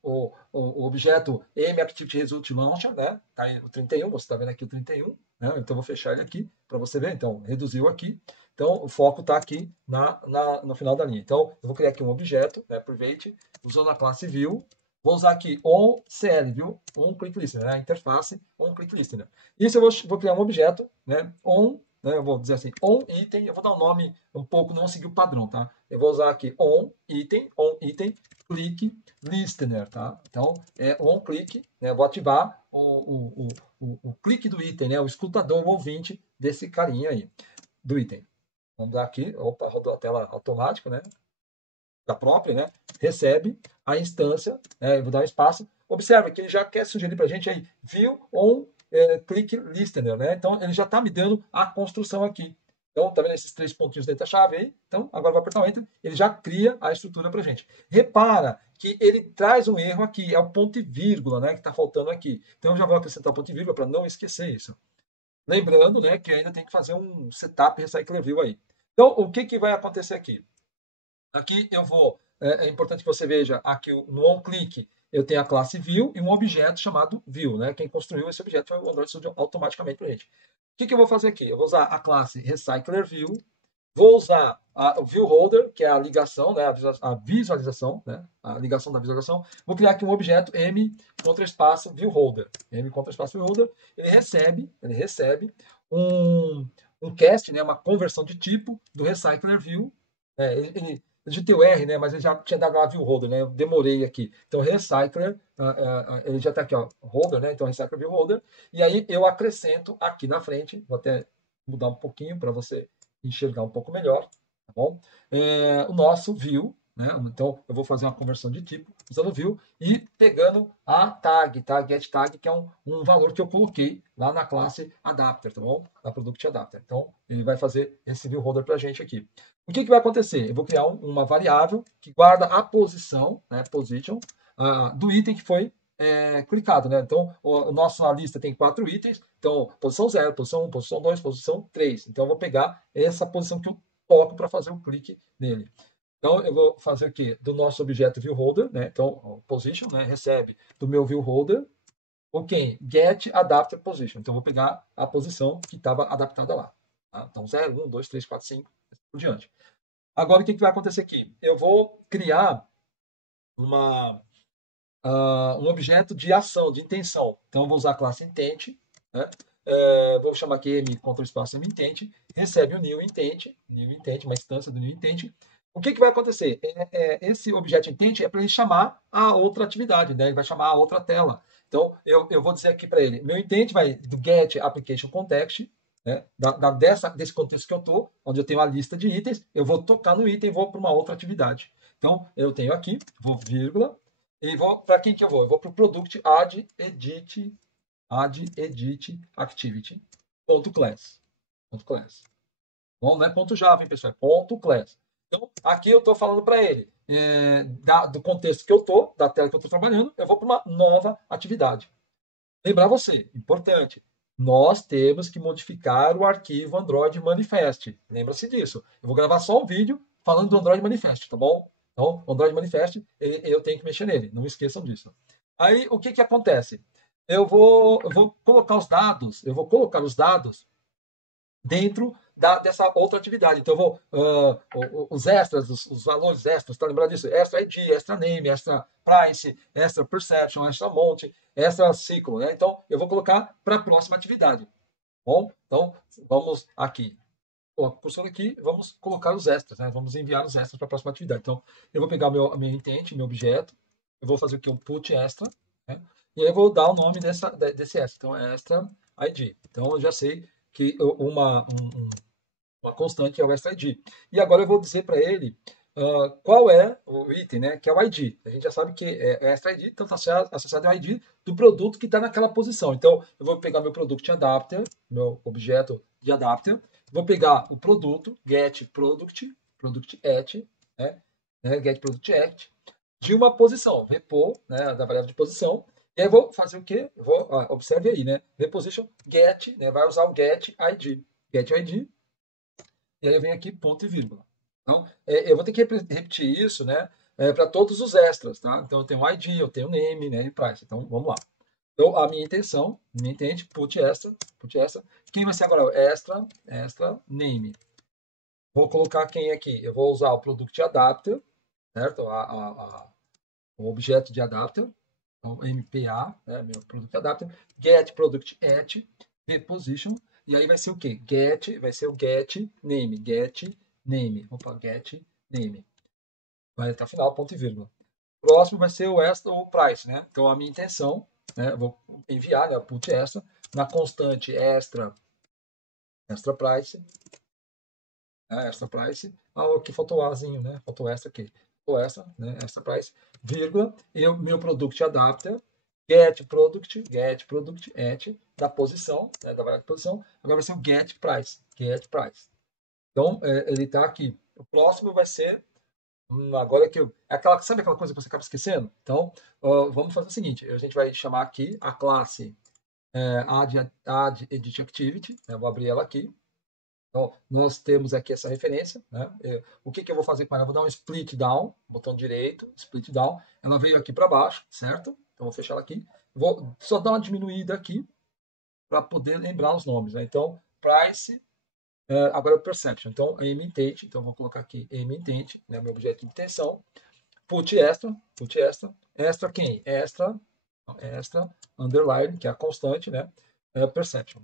o objeto mActivityResult Launcher, né? Tá aí o 31, você está vendo aqui o 31, né? Então vou fechar ele aqui para você ver. Então reduziu aqui. Então o foco está aqui no final da linha. Então eu vou criar aqui um objeto, né? Private, usando a classe View. Vou usar aqui onCL, viu? OnClickListener, né? A interface onClickListener. Isso eu vou criar um objeto, né? Né, eu vou dizer assim, onItem, eu vou dar um nome um pouco, não seguir o padrão, tá? Eu vou usar aqui onItem, click listener, tá? Então, onClick, né? Eu vou ativar o clique do item, né? O escutador, o ouvinte desse carinha aí, do item. Vamos dar aqui, opa, rodou a tela automática, né? Da própria, né? Recebe a instância, eu vou dar um espaço. Observe que ele já quer sugerir para a gente aí, view on click listener, né? Então ele já está me dando a construção aqui. Então, tá vendo esses 3 pontinhos dentro da chave aí? Então, agora vai apertar o Enter, ele já cria a estrutura para a gente. Repara que ele traz um erro aqui, é o ponto e vírgula, né, que está faltando aqui. Então, eu já vou acrescentar o ponto e vírgula para não esquecer isso. Lembrando, né, que ainda tem que fazer um setup recycler view aí. Então, o que vai acontecer aqui? Aqui eu vou, é importante que você veja aqui no onClick, eu tenho a classe View e um objeto chamado View, né? Quem construiu esse objeto foi o Android Studio automaticamente para a gente. O que eu vou fazer aqui? Eu vou usar a classe Recycler View, vou usar o View Holder, que é a ligação, né? A visualização, né? A ligação da visualização. Vou criar aqui um objeto M contra espaço View Holder. M contra espaço View Holder. Ele recebe um um cast, né, uma conversão de tipo do recycler view. Ele digitei o R, né, mas ele já tinha dado lá view holder, né, eu demorei aqui. Então, recycler, ele já está aqui, ó, holder, né, então recycler view holder. E aí eu acrescento aqui na frente, vou até mudar um pouquinho para você enxergar um pouco melhor, tá bom? O nosso view, né, então eu vou fazer uma conversão de tipo usando o view e pegando a tag, tá? Get tag, que é um valor que eu coloquei lá na classe adapter, tá bom? Na product adapter. Então, ele vai fazer esse view holder para a gente aqui. O que vai acontecer? Eu vou criar uma variável que guarda a posição, né, position, do item que foi clicado, né? Então, a nossa lista tem 4 itens. Então, posição 0, posição 1, posição 2, posição 3. Então, eu vou pegar essa posição que eu toco para fazer o clique nele. Então, eu vou fazer o quê? Do nosso objeto viewHolder, né? Então, o position, né? Recebe do meu viewHolder o quem? Get adapter position. Então, eu vou pegar a posição que estava adaptada lá. Tá? Então, 0, 1, 2, 3, 4, 5, assim por diante. Agora, o que vai acontecer aqui? Eu vou criar um objeto de ação, de intenção. Então, eu vou usar a classe intent, né? Vou chamar aqui m, Ctrl espaço m intent, recebe o new intent, uma instância do new intent. O que vai acontecer? Esse objeto intent é para ele chamar a outra atividade, né? Ele vai chamar a outra tela. Então, eu vou dizer aqui para ele, meu intent vai do get application context, né? Desse contexto que eu estou, onde eu tenho a lista de itens, eu vou tocar no item e vou para uma outra atividade. Então, eu tenho aqui, vou vírgula, e vou para quem que eu vou? Eu vou para o product add edit activity .class. .class. Bom, não é ponto .java, hein, pessoal? É ponto .class. Então, aqui eu estou falando para ele, do contexto que eu estou, da tela que eu estou trabalhando, eu vou para uma nova atividade. Lembrar você, importante, nós temos que modificar o arquivo Android Manifest. Lembra-se disso. Eu vou gravar só um vídeo falando do Android Manifest, tá bom? Então, o Android Manifest, eu tenho que mexer nele. Não esqueçam disso. Aí, o que acontece? Eu vou colocar os dados dentro dessa outra atividade. Então, eu vou os extras, os valores extras, está lembrado disso? Extra ID, extra name, extra price, extra perception, extra amount, extra ciclo, né? Então, eu vou colocar para a próxima atividade. Bom, então, vamos aqui. Cursando aqui, vamos colocar os extras, né? Vamos enviar os extras para a próxima atividade. Então, eu vou pegar meu intent, meu objeto, eu vou fazer aqui um put extra, né? E aí eu vou dar o nome desse extra. Então, extra ID. Então, eu já sei que uma constante é o extra ID. E agora eu vou dizer para ele qual é o item, né? Que é o ID. A gente já sabe que é extra ID, então está associado ao ID do produto que está naquela posição. Então, eu vou pegar meu product adapter, meu objeto de adapter, vou pegar o produto, get product at, né? Get product at, de uma posição, repo, né? Da variável de posição. E aí eu vou fazer o quê? Observe aí, né? Reposition get, né? Vai usar o get ID. Get ID. E aí eu venho aqui, ponto e vírgula. Então, eu vou ter que repetir isso, né? Para todos os extras, tá? Então, eu tenho ID, eu tenho name, né? E price. Então, vamos lá. Então, a minha intenção, put extra. Quem vai ser agora? Extra name. Vou colocar quem aqui? Eu vou usar o product adapter, certo? O objeto de adapter. Então, MPA, né? Meu product adapter. Get product at, reposition. E aí vai ser o quê? Vai ser o get name. Get name. Vai até o final, ponto e vírgula. Próximo vai ser o price, né? Então a minha intenção, né? Eu vou enviar, né? Put extra na constante extra price, né? Extra price. Aqui faltou o azinho, né? Faltou extra aqui. Faltou extra, né? Extra price, vírgula. Meu product adapter, get product at da posição, né? Da variável de posição. Agora vai ser o get price. Então ele está aqui. O próximo vai ser agora que sabe aquela coisa que você acaba esquecendo? Então, vamos fazer o seguinte: a gente vai chamar aqui a classe add edit activity. Eu vou abrir ela aqui. Então, nós temos aqui essa referência, né? O que eu vou fazer com ela? Eu vou dar um split down, botão direito, split down. Ela veio aqui para baixo, certo? Então, vou fechar ela aqui. Vou só dar uma diminuída aqui para poder lembrar os nomes, né? Então, price. Agora, perception. Então, aim intent. Então, vou colocar aqui aim intent, né? Meu objeto de intenção. Put extra. Extra quem? Extra, underline, que é a constante, né? Perception.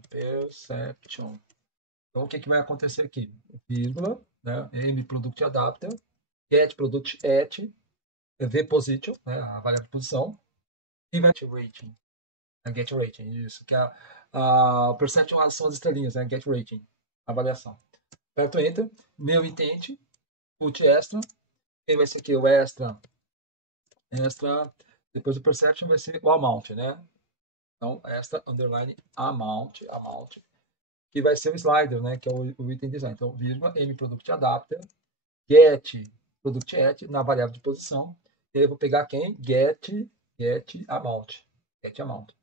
Então, o que, que vai acontecer aqui? Vírgula, né? M product adapter, get product at, v position, né? A variável de posição, e vai rating. Get rating, isso, que é a perception são as estrelinhas, né? Get rating, avaliação. Aperto Enter, meu intent, put extra, quem vai ser aqui o extra, depois do perception vai ser o amount, né? Então, extra, underline, amount, que vai ser o slider, né? Que é o item design. Então, vírgula, m product adapter, get product at, na variável de posição, e aí eu vou pegar quem? Get amount. Get amount.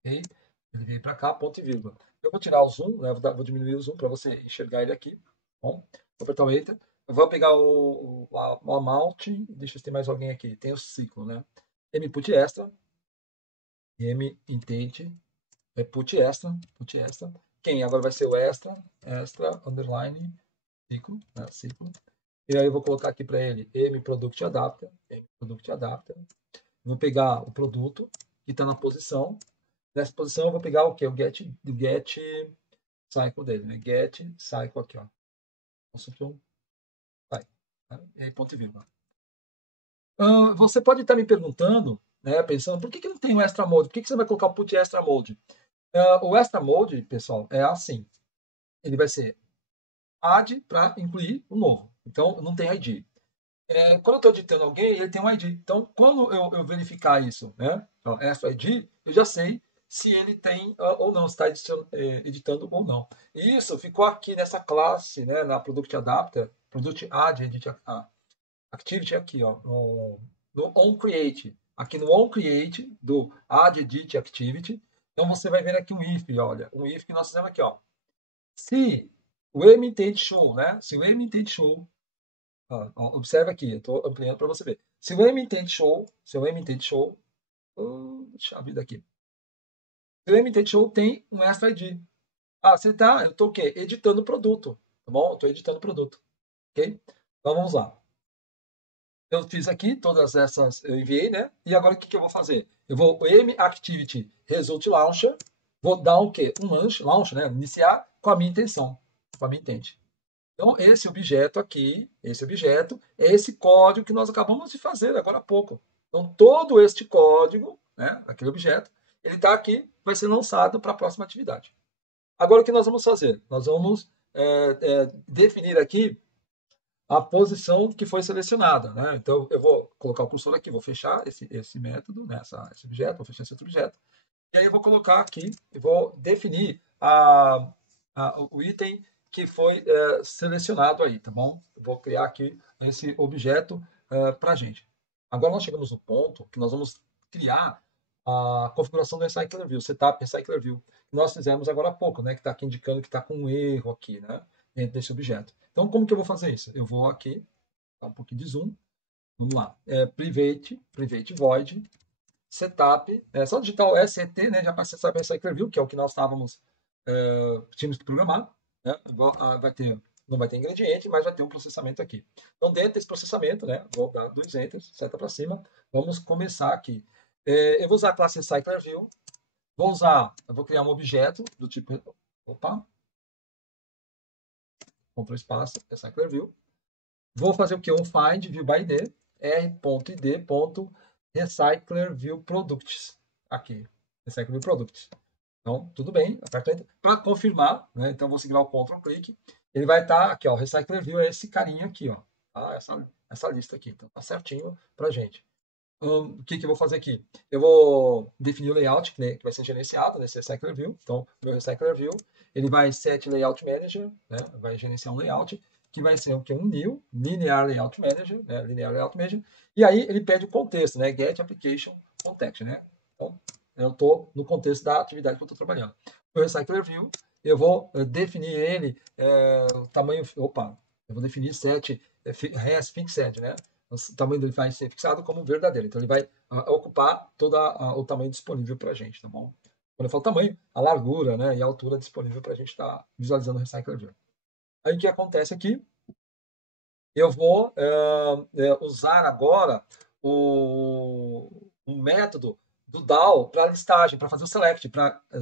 Ok? Ele veio para cá, ponto e vírgula. Eu vou tirar o zoom, né? Vou diminuir o zoom para você enxergar ele aqui. Bom, vou apertar o Enter. Eu vou pegar o amount. Deixa eu ver se tem mais alguém aqui. Tem o ciclo, né? Put extra. M intent. Put extra. Quem agora vai ser o extra, underline, ciclo, né? Ciclo. E aí eu vou colocar aqui para ele M product adapter. Vou pegar o produto que está na posição. Nessa posição eu vou pegar o que? O get cycle dele, né? Get cycle aqui, ó. Vai. E aí, ponto e vírgula. Você pode estar me perguntando, né, pensando, por que não tem o extra mode? Por que você vai colocar o put extra mode? O extra mode, pessoal, é assim. Ele vai ser add para incluir o novo. Então, não tem ID. Quando eu estou editando alguém, ele tem um ID. Então, quando eu verificar isso, né, extra ID, eu já sei se ele tem ou não, se está editando ou não. E isso ficou aqui nessa classe, né, na Product Adapter, Product Add Edit Activity aqui, ó, no onCreate. Aqui no onCreate do Add Edit Activity. Então, você vai ver aqui um if, olha, um if que nós fizemos aqui, ó. Se o emittente show, né, se o emittente show, observa aqui, eu estou ampliando para você ver. Se o emittente show, deixa eu abrir daqui. Se o emittente show tem um extra ID. Você tá, eu estou o quê? Editando o produto, tá bom? Eu estou editando o produto, ok? Então, vamos lá. Eu fiz aqui todas essas, eu enviei, né? E agora o que eu vou fazer? Eu vou M-Activity Result Launcher, vou dar o quê? Um launch, né? Iniciar com a minha intenção, com a minha intent. Então, esse objeto aqui, é esse código que nós acabamos de fazer agora há pouco. Então, todo este código, né, aquele objeto, ele está aqui, vai ser lançado para a próxima atividade. Agora, o que nós vamos fazer? Nós vamos definir aqui a posição que foi selecionada. Né? Então, eu vou colocar o cursor aqui, vou fechar esse método, né, esse objeto, vou fechar esse outro objeto. E aí eu vou colocar aqui, e vou definir o item que foi selecionado aí, tá bom? Eu vou criar aqui esse objeto para a gente. Agora nós chegamos no ponto que nós vamos criar a configuração do Recycler View, setup Recycler View, que nós fizemos agora há pouco, né? Que está aqui indicando que está com um erro aqui, né? Dentro desse objeto. Então, como que eu vou fazer isso? Eu vou aqui, dar um pouquinho de zoom. Vamos lá. Private void, setup, só digitar o SET, né? Já para acessar o Recycler View, que é o que nós tínhamos que programar. Né? Não vai ter ingrediente, mas vai ter um processamento aqui. Então, dentro desse processamento, né? Vou dar 2 enters, seta para cima. Vamos começar aqui. Eu vou usar a classe Recycler View. Eu vou criar um objeto do tipo, Ctrl espaço, Recycler View. Vou fazer o que? Um find view by id, r.id.recycler view products. Aqui, Recycler View Products. Então, tudo bem, aperto Enter. Para confirmar, né? Então, vou seguir o Ctrl clique. Ele vai estar aqui, ó. Recycler View é esse carinha aqui, ó. Tá? Essa lista aqui. Então, tá certinho para gente. O que eu vou fazer aqui? Eu vou definir o layout que vai ser gerenciado nesse Recycler View. Então, meu Recycler View, ele vai set Layout Manager, né? Vai gerenciar um layout, que vai ser o que? Um new Linear Layout Manager, né? Linear Layout Manager. E aí ele pede o contexto, né? Get Application Context, né? Então, eu estou no contexto da atividade que eu estou trabalhando. O Recycler View, eu vou definir ele, o tamanho, eu vou definir set res fixed, né? O tamanho dele vai ser fixado como verdadeiro. Então, ele vai ocupar todo o tamanho disponível para a gente, tá bom? Quando eu falo tamanho, a largura, né, e a altura disponível para a gente estar visualizando o Recycler View. Aí, o que acontece aqui? Eu vou usar agora o método do DAO para listagem, para fazer o select,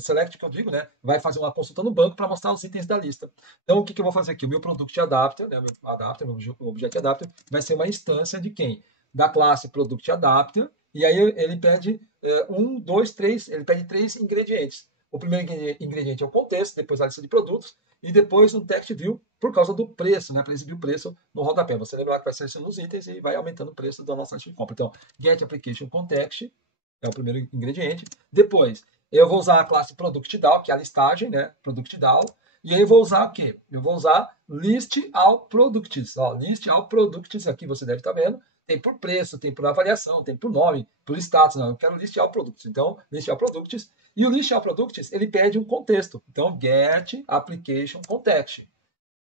select que eu digo, né? Vai fazer uma consulta no banco para mostrar os itens da lista. Então, o que eu vou fazer aqui? O meu product adapter, né? Meu objeto adapter, vai ser uma instância de quem? Da classe product adapter, e aí ele pede um, dois, três, ele pede 3 ingredientes. O primeiro ingrediente é o contexto, depois a lista de produtos, e depois um text view por causa do preço, né? Para exibir o preço no rodapé. Você lembra que vai selecionando os itens e vai aumentando o preço da nossa lista de compra. Então, get application context é o primeiro ingrediente. Depois, eu vou usar a classe product DAO, que é a listagem, né? Product DAO. E aí eu vou usar o quê? Eu vou usar list all products. Ó, list all products, aqui você deve estar vendo. Tem por preço, tem por avaliação, tem por nome, por status. Não, eu quero list all products. Então, list all products. E o list all products, ele pede um contexto. Então, get application context.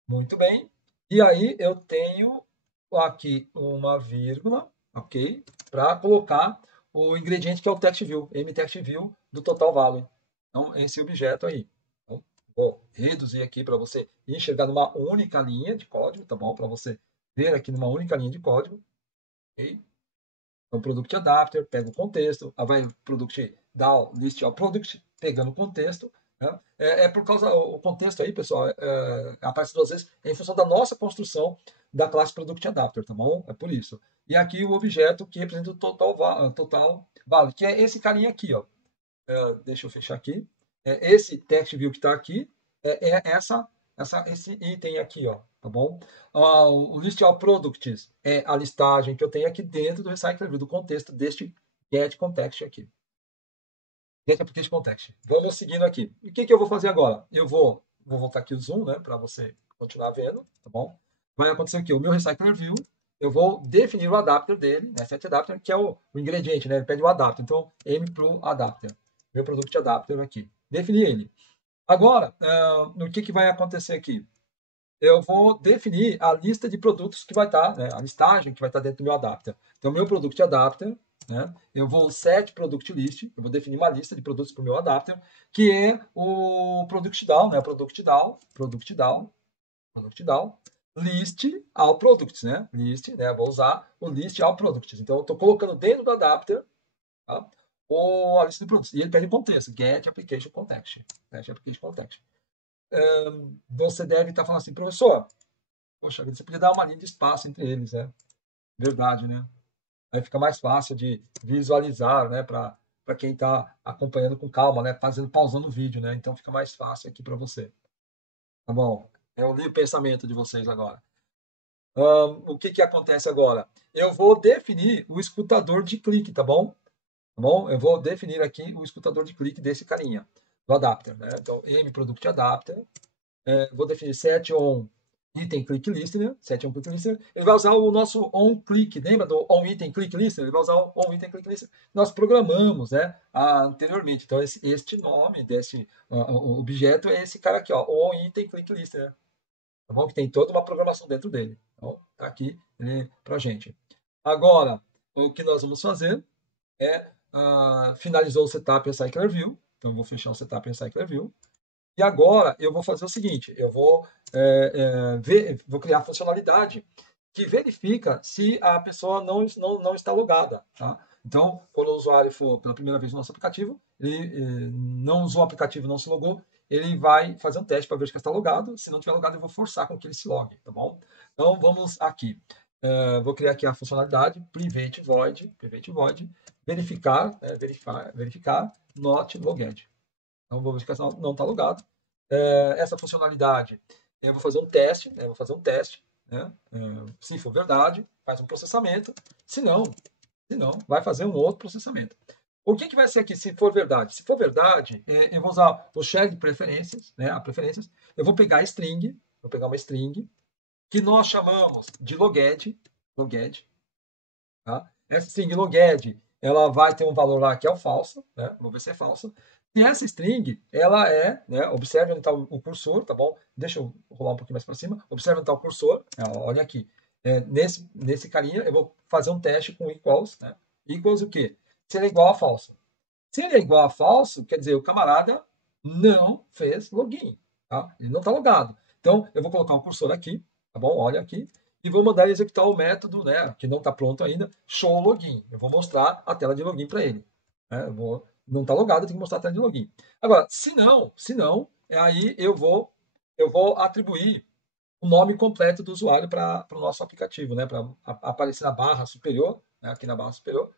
Muito bem. E aí eu tenho aqui uma vírgula, ok? Para colocar o ingrediente que é o text view, mtext view do total value. Então, esse objeto aí. Então, vou reduzir aqui para você enxergar numa única linha de código, tá bom? Para você ver aqui numa única linha de código. Ok? Então, product adapter, pega o contexto, aí vai product DAO, list all product, pegando o contexto. Né? Por causa, o contexto aí, pessoal, aparece 2 vezes em função da nossa construção da classe product adapter, tá bom? É por isso. E aqui o objeto que representa o total value, que é esse carinha aqui, ó. Deixa eu fechar aqui. Esse text view que está aqui esse item aqui, ó, tá bom? O list all products é a listagem que eu tenho aqui dentro do recycler view, do contexto deste get context aqui. Get application context. Vamos seguindo aqui. E o que eu vou fazer agora? Eu vou voltar aqui o zoom, né, para você continuar vendo, tá bom? Vai acontecer aqui o meu recycler view, eu vou definir o adapter dele, né, set adapter, que é o ingrediente, né, ele pede o adapter. Então, M pro adapter. Meu product adapter aqui. Defini ele. Agora, o que vai acontecer aqui? Eu vou definir a lista de produtos que vai estar, né, a listagem que vai estar dentro do meu adapter. Então, meu product adapter, né, eu vou set product list, eu vou definir uma lista de produtos para o meu adapter, que é o product down, né, product down, list all products, né, list, né, vou usar o list all products. Então, eu estou colocando dentro do adapter, tá, a lista de produtos. E ele pede contexto, get application context. Get application context. Você deve estar falando assim, professor, poxa, você podia dar uma linha de espaço entre eles, né? Verdade, né? Aí fica mais fácil de visualizar, né? Para quem está acompanhando com calma, né? Pausando o vídeo, né? Então fica mais fácil aqui para você. Tá bom? Eu li o pensamento de vocês agora. O que acontece agora? Eu vou definir o escutador de clique, tá bom? Tá bom? Eu vou definir aqui o escutador de clique desse carinha, do adapter, né? Então, M product adapter. Vou definir set on item click listener, set on click listener. Ele vai usar o nosso on click, lembra do on item click listener? Ele vai usar o on item click listener. Nós programamos, né, anteriormente. Então este nome desse objeto é esse cara aqui, ó, on item click listener. Tá bom? Que tem toda uma programação dentro dele. Então, tá aqui para gente. Agora, o que nós vamos fazer é finalizou o setup Recycler View. Então, eu vou fechar o setup Recycler View. E agora eu vou fazer o seguinte, eu vou vou criar a funcionalidade que verifica se a pessoa não está logada. Tá? Então, quando o usuário for pela primeira vez no nosso aplicativo, ele não usou o aplicativo, não se logou, ele vai fazer um teste para ver se está logado. Se não estiver logado, eu vou forçar com que ele se logue, tá bom? Então, vamos aqui. Vou criar aqui a funcionalidade private void, verificar, verificar not logged. Então, vou verificar se não está logado. Essa funcionalidade, eu vou fazer um teste, né? Se for verdade, faz um processamento. Se não, vai fazer um outro processamento. O que vai ser aqui se for verdade? Se for verdade, eu vou usar o shared preferências, né? A preferências. Eu vou pegar a string, vou pegar uma string que nós chamamos de loged, tá? Essa string loged, ela vai ter um valor lá que é o falso, né? Vamos ver se é falso. E essa string, ela né? Observe onde está o cursor, tá bom? Deixa eu rolar um pouquinho mais para cima. Observe onde está o cursor. Olha aqui. Nesse carinha, eu vou fazer um teste com equals, né? Equals o quê? Se ele é igual a falso. Se ele é igual a falso, quer dizer, o camarada não fez login, tá? Ele não está logado. Então, eu vou colocar um cursor aqui, tá bom? Olha aqui. E vou mandar ele executar o método, né, que não está pronto ainda, show login. Eu vou mostrar a tela de login para ele. né? Não está logado, eu tenho que mostrar a tela de login. Agora, se não, aí eu vou atribuir o nome completo do usuário para o nosso aplicativo, né? Para aparecer na barra superior, né? Aqui na barra superior,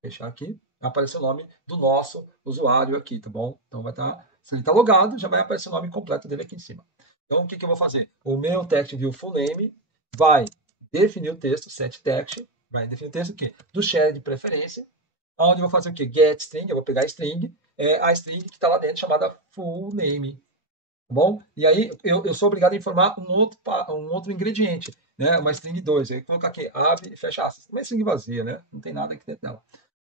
fechar aqui, aparecer o nome do nosso usuário aqui, tá bom? Então vai estar, se ele está logado, já vai aparecer o nome completo dele aqui em cima. Então o que eu vou fazer? O meu text view full name vai definir o texto, set text, vai definir o texto o quê? Do share de preferência, onde eu vou fazer o quê? Get string, eu vou pegar a string, a string que está lá dentro chamada full name, tá bom? E aí eu sou obrigado a informar um outro ingrediente, né? Uma string 2. Aí eu vou colocar aqui, abre e fecha aspas. Uma string vazia, né? Não tem nada aqui dentro dela.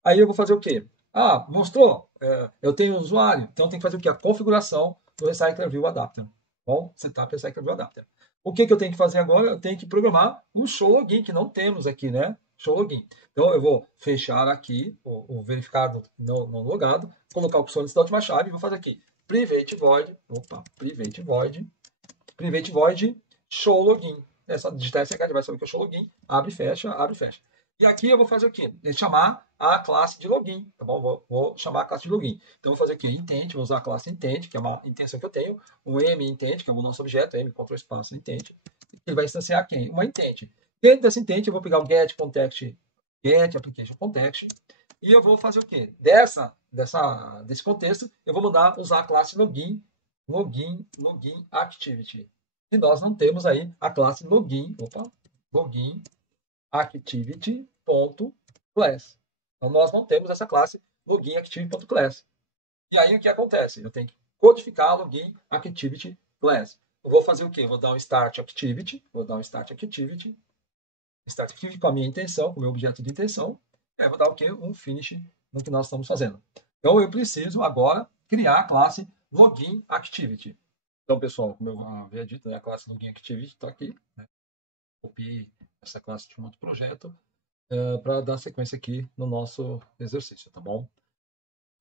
Aí eu vou fazer o quê? Ah, mostrou? Eu tenho um usuário, então tem que fazer o quê? A configuração do Recycler View Adapter. Bom, setup Recycler View Adapter. O que eu tenho que fazer agora? Eu tenho que programar um show login, que não temos aqui, né? Show login. Então eu vou fechar aqui o verificado não logado, colocar a opção de da última chave e vou fazer aqui private void, private void show login. É só digitar esse aqui, vai saber que é o show login, abre e fecha, abre e fecha. E aqui eu vou fazer o quê? Chamar a classe de login, tá bom? Vou chamar a classe de login. Então eu vou fazer aqui intent, vou usar a classe intent, que é uma intenção que eu tenho, um m intent, que é o nosso objeto, m control espaço intent, ele vai instanciar quem? Uma intent. Dentro dessa intent eu vou pegar o get context, get application context, e eu vou fazer o quê? Desse contexto, eu vou mandar usar a classe login activity. E nós não temos aí a classe login activity.class. Então nós não temos essa classe login activity.class. E aí o que acontece? Eu tenho que codificar a login activity class. Eu vou fazer o quê? Vou dar um start activity com a minha intenção, com o meu objeto de intenção. E aí vou dar o quê? Um finish no que nós estamos fazendo. Então eu preciso agora criar a classe login activity. Então, pessoal, como eu havia dito, né, a classe login activity está aqui. Né? Copiei essa classe de um outro projeto para dar sequência aqui no nosso exercício, tá bom?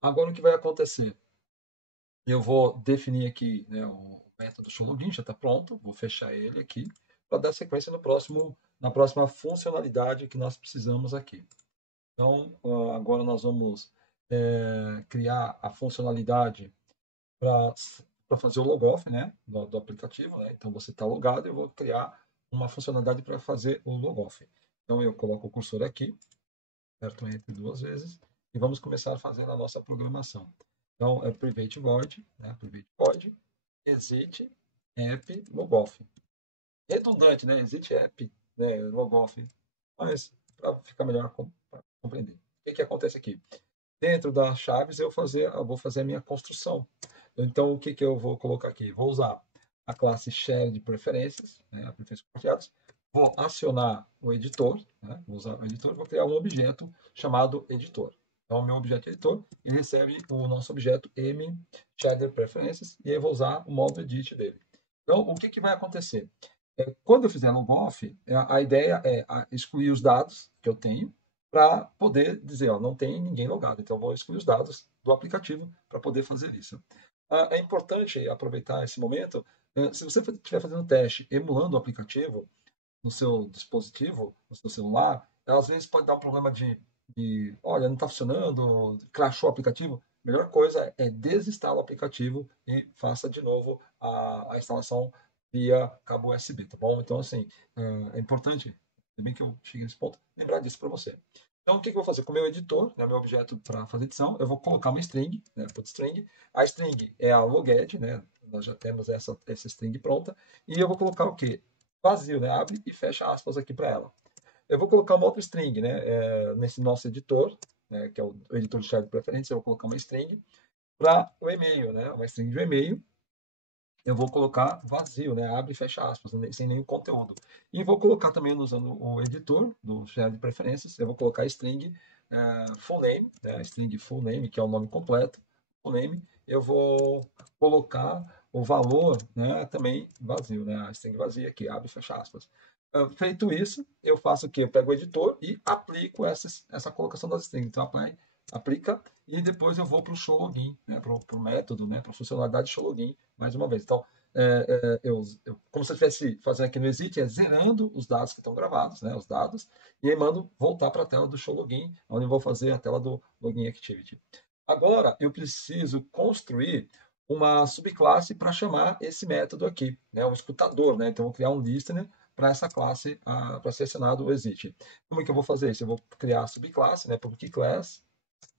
Agora o que vai acontecer? Eu vou definir aqui, né, o método showLogin, já está pronto, vou fechar ele aqui para dar sequência na próxima funcionalidade que nós precisamos aqui. Então, agora nós vamos criar a funcionalidade para fazer o logoff, né, do aplicativo. Né? Então, você está logado, eu vou criar uma funcionalidade para fazer o logoff. Então, eu coloco o cursor aqui, aperto Enter duas vezes, e vamos começar a fazer a nossa programação. Então, é private void, né, private void, exit app logoff. Redundante, né, exit app, né, logoff, mas para ficar melhor para compreender. O que acontece aqui? Dentro das chaves eu vou fazer a minha construção. Então, o que eu vou colocar aqui? Vou usar a classe share de preferências, né, a preferência compartilhadas. Vou acionar o editor, né, vou usar o editor, vou criar um objeto chamado editor. Então, o meu objeto editor, ele recebe o nosso objeto m shader preferences e eu vou usar o modo edit dele. Então, o que vai acontecer? Quando eu fizer logoff, a ideia é excluir os dados que eu tenho para poder dizer, ó, não tem ninguém logado. Então, eu vou excluir os dados do aplicativo para poder fazer isso. É importante aproveitar esse momento. Se você estiver fazendo um teste emulando o aplicativo no seu dispositivo, no seu celular, às vezes pode dar um problema olha, não está funcionando, crashou o aplicativo. A melhor coisa é desinstalar o aplicativo e faça de novo a instalação via cabo USB, tá bom? Então, assim, é importante, ainda bem que eu cheguei nesse ponto, lembrar disso para você. Então, o que eu vou fazer? Com o meu editor, né, meu objeto para fazer edição, eu vou colocar uma string, né, put string. A string é a loged, né? Nós já temos essa string pronta. E eu vou colocar o quê? Vazio, né? Abre e fecha aspas aqui para ela. Eu vou colocar uma outra string, né? Nesse nosso editor, né, que é o editor de chave de preferência, eu vou colocar uma string para o e-mail, né? Uma string de e-mail. Eu vou colocar vazio, né? Abre e fecha aspas, sem nenhum conteúdo. E vou colocar também usando o editor do chave de preferências, eu vou colocar a string full name, né? A string full name, que é o nome completo, full name. Eu vou colocar o valor, né? Também vazio, né? A string vazia aqui, abre e fecha aspas. Feito isso, eu faço o quê? Eu pego o editor e aplico essa colocação das strings. Então, aplica e depois eu vou para o show login, né? Para o método, né? Para a funcionalidade show login, mais uma vez. Então, como se eu estivesse fazendo aqui no exit, zerando os dados que estão gravados, né? Os dados, e aí mando voltar para a tela do show login, onde eu vou fazer a tela do login activity. Agora, eu preciso construir uma subclasse para chamar esse método aqui, né? Um escutador, né? Então, eu vou criar um listener para essa classe, para ser acionado o exit. Como é que eu vou fazer isso? Eu vou criar a subclasse, né? Public class.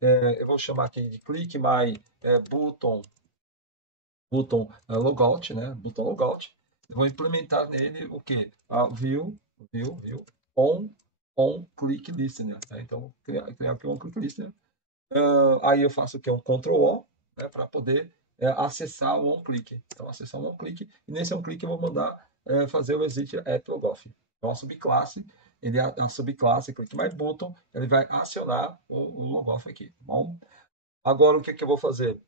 Eu vou chamar aqui de click my button logout, né? Button logout. Eu vou implementar nele o que? View on click listener. Né? Então, criar aqui um click listener. Aí eu faço o que? Um Ctrl O, né? Para poder acessar o on-click. Então, acessar o on-click. E nesse on-click eu vou mandar fazer o exit at logoff. Então, a subclasse, a subclasse click my button, ele vai acionar o logoff aqui. Tá bom? Agora, o que eu vou fazer?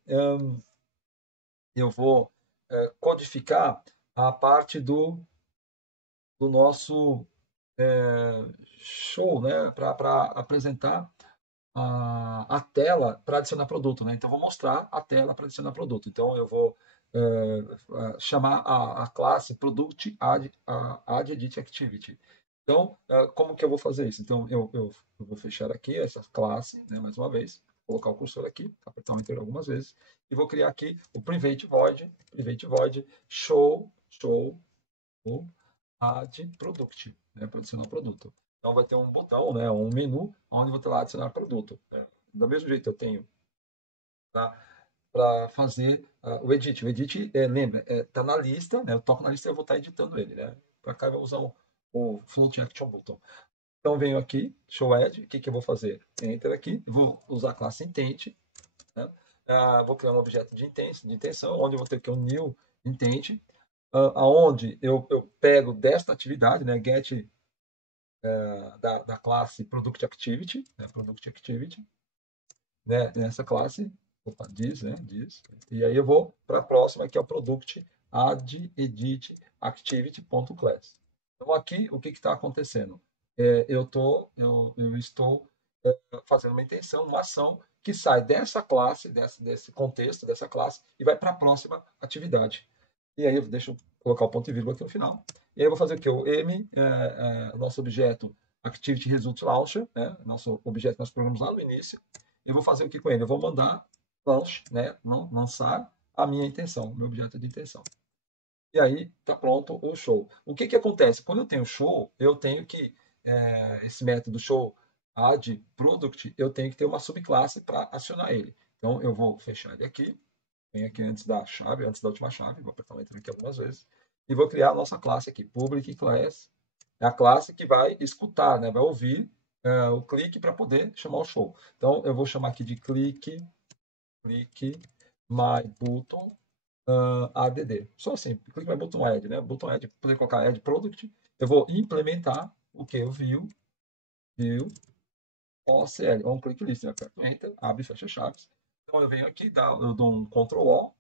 Eu vou codificar a parte do nosso show, né? Para apresentar a tela para adicionar produto, né? Então, eu vou mostrar a tela para adicionar produto. Então, eu vou chamar a classe Product Add Edit Activity. Então, como que eu vou fazer isso? Então, eu vou fechar aqui essa classe, né, mais uma vez, colocar o cursor aqui, apertar o Enter algumas vezes, e vou criar aqui o private void show add product, né, para adicionar o produto. Então, vai ter um botão, né, um menu, onde vou ter lá adicionar produto. Né? Do mesmo jeito, eu tenho para fazer o edit. O edit, lembra, está na lista, né? Eu toco na lista e eu vou estar editando ele. Né? Para cá eu vou usar o Float Action Button. Então, venho aqui, Show Add, o que eu vou fazer? Enter aqui, vou usar a classe Intent, né? Vou criar um objeto de intenção, onde eu vou ter aqui um New Intent, aonde eu pego desta atividade, né? Get da classe Product Activity, né? Product Activity, né? Nessa classe, diz. E aí eu vou para a próxima, que é o Product Add Edit Activity.class. Então aqui, o que está acontecendo? Eu estou fazendo uma intenção, uma ação que sai dessa classe, desse contexto, dessa classe, e vai para a próxima atividade. E aí deixa eu colocar o ponto e vírgula aqui no final. E aí eu vou fazer o que? O nosso objeto Activity Result Launcher, né? Nosso objeto que nós programamos lá no início. Eu vou fazer o que com ele? Eu vou mandar launch, né? Lançar a minha intenção, meu objeto de intenção. E aí está pronto o show. O que acontece? Quando eu tenho show, eu tenho que, esse método show add product, eu tenho que ter uma subclasse para acionar ele. Então eu vou fechar ele aqui, venho aqui antes da chave, antes da última chave, vou apertar o Enter aqui algumas vezes, e vou criar a nossa classe aqui, public class, é a classe que vai escutar, né? Vai ouvir o clique para poder chamar o show. Então eu vou chamar aqui de click my button add. Só assim, click my button add, né? Button add, poder colocar add product. Eu vou implementar o que? O view OCL, on click list, né? Aperto Enter, abre e fecha chaves. Então eu venho aqui, eu dou um Ctrl O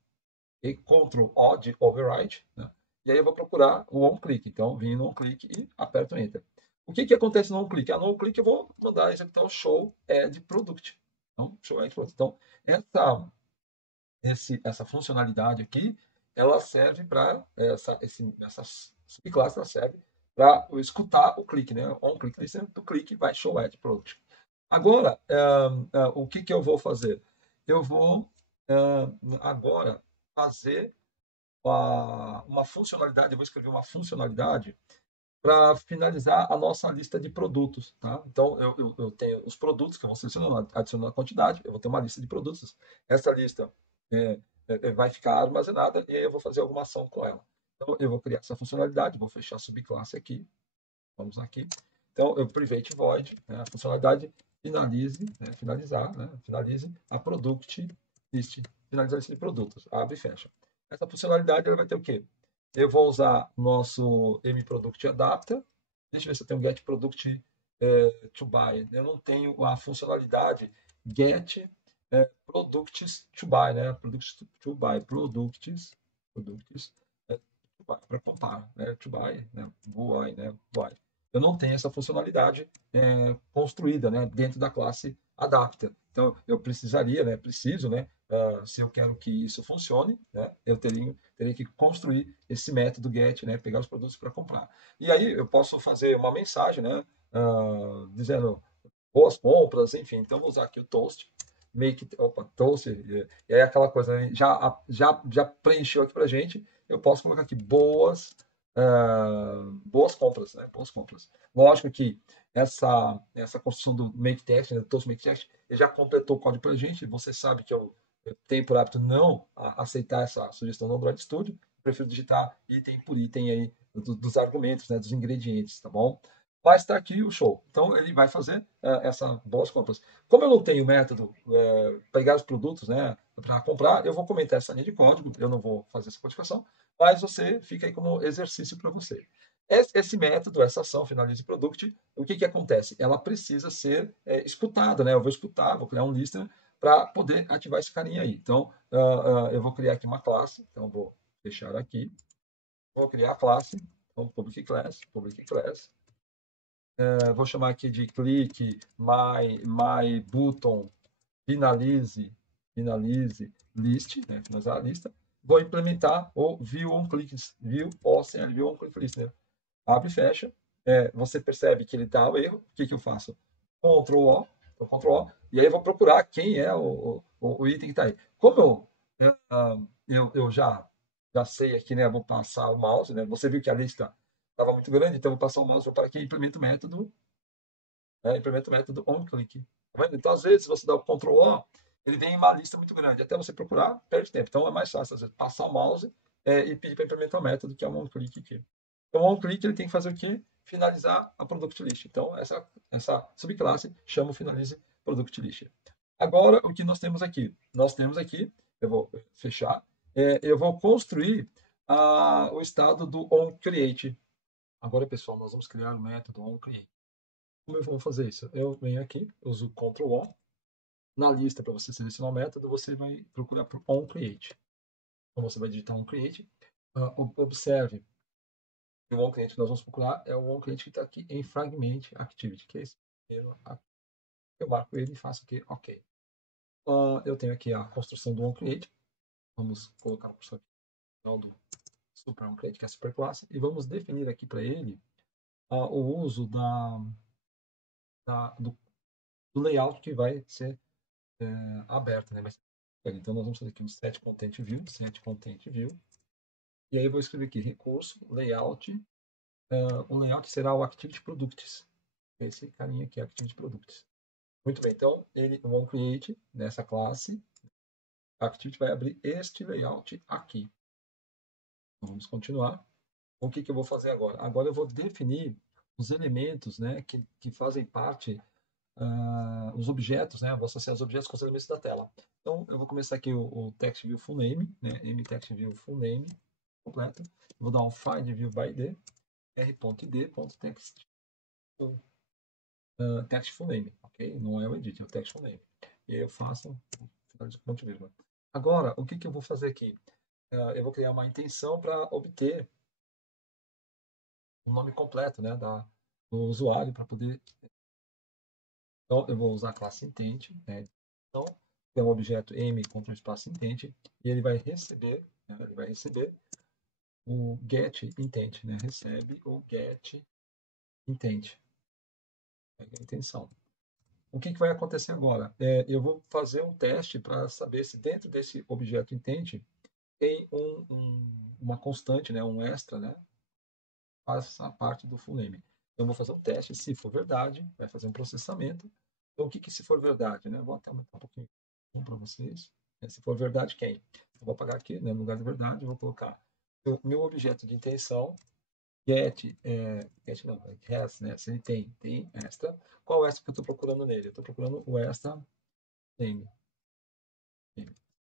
e Ctrl O de override, né? E aí eu vou procurar o on click. Então vim no on click e aperto Enter. O que acontece no on click? No on click eu vou mandar executar o show add product. Então, show add product. Então, essa funcionalidade aqui, ela serve para essa subclasse, ela serve para escutar o clique, né? On click listen, do clique vai show add product. Agora, o que eu vou fazer? Eu vou agora fazer uma funcionalidade, eu vou escrever uma funcionalidade para finalizar a nossa lista de produtos. Tá? Então, eu tenho os produtos que eu vou selecionando, adicionando a quantidade, eu vou ter uma lista de produtos. Essa lista vai ficar armazenada e aí eu vou fazer alguma ação com ela. Então, eu vou criar essa funcionalidade, vou fechar a subclasse aqui. Vamos aqui. Então, eu private void, né, a funcionalidade finalize, né, finalize a product list, finalizar a lista de produtos, abre e fecha. Essa funcionalidade ela vai ter o quê? Eu vou usar nosso mProduct Adapter. Deixa eu ver se eu tenho get product to buy. Eu não tenho a funcionalidade get products to buy, né? Products to buy, products to para comprar, né? To buy, né? Buy, né? Buy. Eu não tenho essa funcionalidade construída, né? Dentro da classe adapter. Então, eu precisaria, né? Preciso, né? Se eu quero que isso funcione, né? Eu teria que construir esse método get, né? Pegar os produtos para comprar. E aí eu posso fazer uma mensagem, né? Dizendo boas compras, enfim. Então, vou usar aqui o toast, toast, e aí aquela coisa, né? Já preencheu aqui para gente. Eu posso colocar aqui boas compras, né? Boas compras. Lógico que essa construção do make text, né? Do toast make text, ele já completou o código para gente. Você sabe que eu tenho por hábito não aceitar essa sugestão do Android Studio. Eu prefiro digitar item por item aí dos argumentos, né? Dos ingredientes, tá bom? Mas está aqui o show. Então, ele vai fazer essas boas compras. Como eu não tenho método pegar os produtos, né, para comprar, eu vou comentar essa linha de código, eu não vou fazer essa codificação, mas você fica aí como exercício para você. Esse método, essa ação finalize product, o que acontece? Ela precisa ser escutada, né? Eu vou escutar, vou criar um listener para poder ativar esse carinha aí. Então, eu vou criar aqui uma classe, então vou fechar aqui, vou criar a classe, então public class, vou chamar aqui de clique, my button, finalize list, né, finalizar a lista. Vou implementar o view on click, view on click listener. Abre e fecha. Você percebe que ele dá o erro. O que eu faço? Ctrl O, e aí eu vou procurar quem é o item que está aí. Como eu já sei aqui, né? Vou passar o mouse, né? Você viu que a lista estava muito grande, então eu vou passar o mouse para aqui e implemento o método onClick. Tá vendo? Então, às vezes, você dá o Ctrl O, ele vem em uma lista muito grande. Até você procurar, perde tempo. Então, é mais fácil, às vezes, passar o mouse e pedir para implementar o método, que é o onClick aqui. Então, o onClick ele tem que fazer o quê? Finalizar a Product List. Então, essa subclasse chama o Finalize Product List. Agora, o que nós temos aqui? Nós temos aqui, eu vou fechar, eu vou construir o estado do onCreate. Agora, pessoal, nós vamos criar o método onCreate. Como eu vou fazer isso? Eu venho aqui, uso Ctrl O. Na lista, para você selecionar o método, você vai procurar por onCreate. Então, você vai digitar onCreate. Observe que o onCreate que nós vamos procurar é o onCreate que está aqui em Fragment Activity, que é esse primeiro aqui. Eu marco ele e faço aqui OK. Eu tenho aqui a construção do onCreate. Vamos colocar o cursor aqui no final do Super onCreate, que é a superclasse, e vamos definir aqui para ele o uso do layout que vai ser aberto, né? Então, nós vamos fazer aqui um set content view, e aí eu vou escrever aqui recurso, layout, o layout será o activity products, esse carinha aqui é activity products. Muito bem, então, o onCreate, nessa classe, activity vai abrir este layout aqui. Então, vamos continuar. O que eu vou fazer agora? Agora eu vou definir os elementos, né, que fazem parte os objetos, né? Eu vou associar os objetos com os elementos da tela. Então, eu vou começar aqui o text view full name, né? mtext view full name completo. Eu vou dar um find view by id, r.id.text text full name, ok? Não é o edit, é o text full name. E aí eu faço ponto vírgula. Agora, o que eu vou fazer aqui? Eu vou criar uma intenção para obter o nome completo, né, do usuário para poder. Então, eu vou usar a classe intent, né? Então, tem um objeto m contra um espaço intent, e ele vai receber, né? O get intent, né? Recebe o get intent, a intenção. O que vai acontecer agora? Eu vou fazer um teste para saber se dentro desse objeto intent tem uma constante, né? Um extra, né? Faz a parte do full name. Então, eu vou fazer um teste, se for verdade, vai fazer um processamento. Então, o que se for verdade, né? Vou até aumentar um pouquinho para vocês. Se for verdade, quem? Eu vou apagar aqui, né? No lugar de verdade, eu vou colocar o meu objeto de intenção, get não, has, né? Se ele tem extra. Qual extra que eu estou procurando nele? Eu estou procurando o extra name.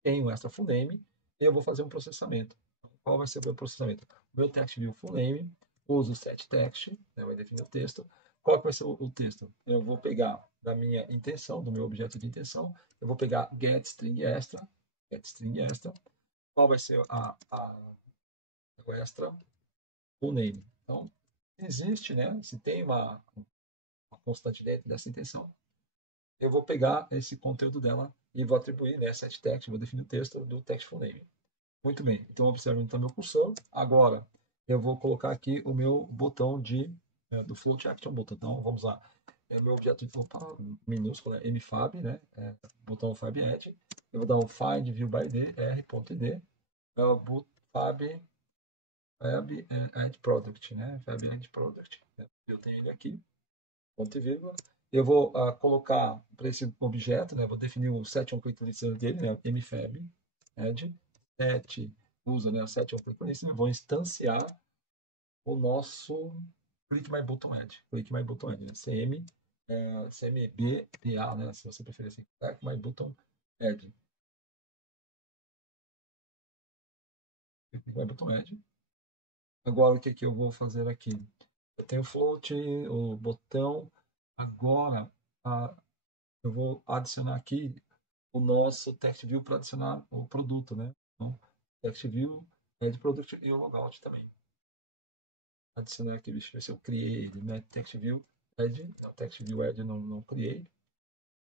Tem o extra full name, e eu vou fazer um processamento. Qual vai ser o meu processamento? O meu text view full name, uso o set text, né, vai definir o texto. Qual que vai ser o texto? Eu vou pegar da minha intenção, do meu objeto de intenção, eu vou pegar get string extra. Qual vai ser o extra? full name. Então, existe, né? Se tem uma constante dentro dessa intenção, eu vou pegar esse conteúdo dela e vou atribuir, né, set text, vou definir o texto do text full name. Muito bem. Então, observe onde está meu cursor. Agora, eu vou colocar aqui o meu botão do Float Action Button. Então, vamos lá. Meu objeto de minúsculo é mfab, né? Botão fab add. Eu vou dar um find view by id, r.id. Fab add product, né? Fab add product. Eu tenho ele aqui, ponto e vírgula. Eu vou colocar para esse objeto, né? Vou definir o set on-click listener dele, né? mfab add set usa, né? O set on-click listener. Vou instanciar o nosso click my button add, click my button add, né? CMBPA, né? Se você preferir assim, click my button add, click my button add. Agora o que que eu vou fazer aqui? Eu tenho float, o botão. Agora eu vou adicionar aqui o nosso text view para adicionar o produto, né? Então, text view, add product e o logout também. Adicionar aqui, deixa eu ver se eu criei ele, né? Text view, add, não, text view add não criei.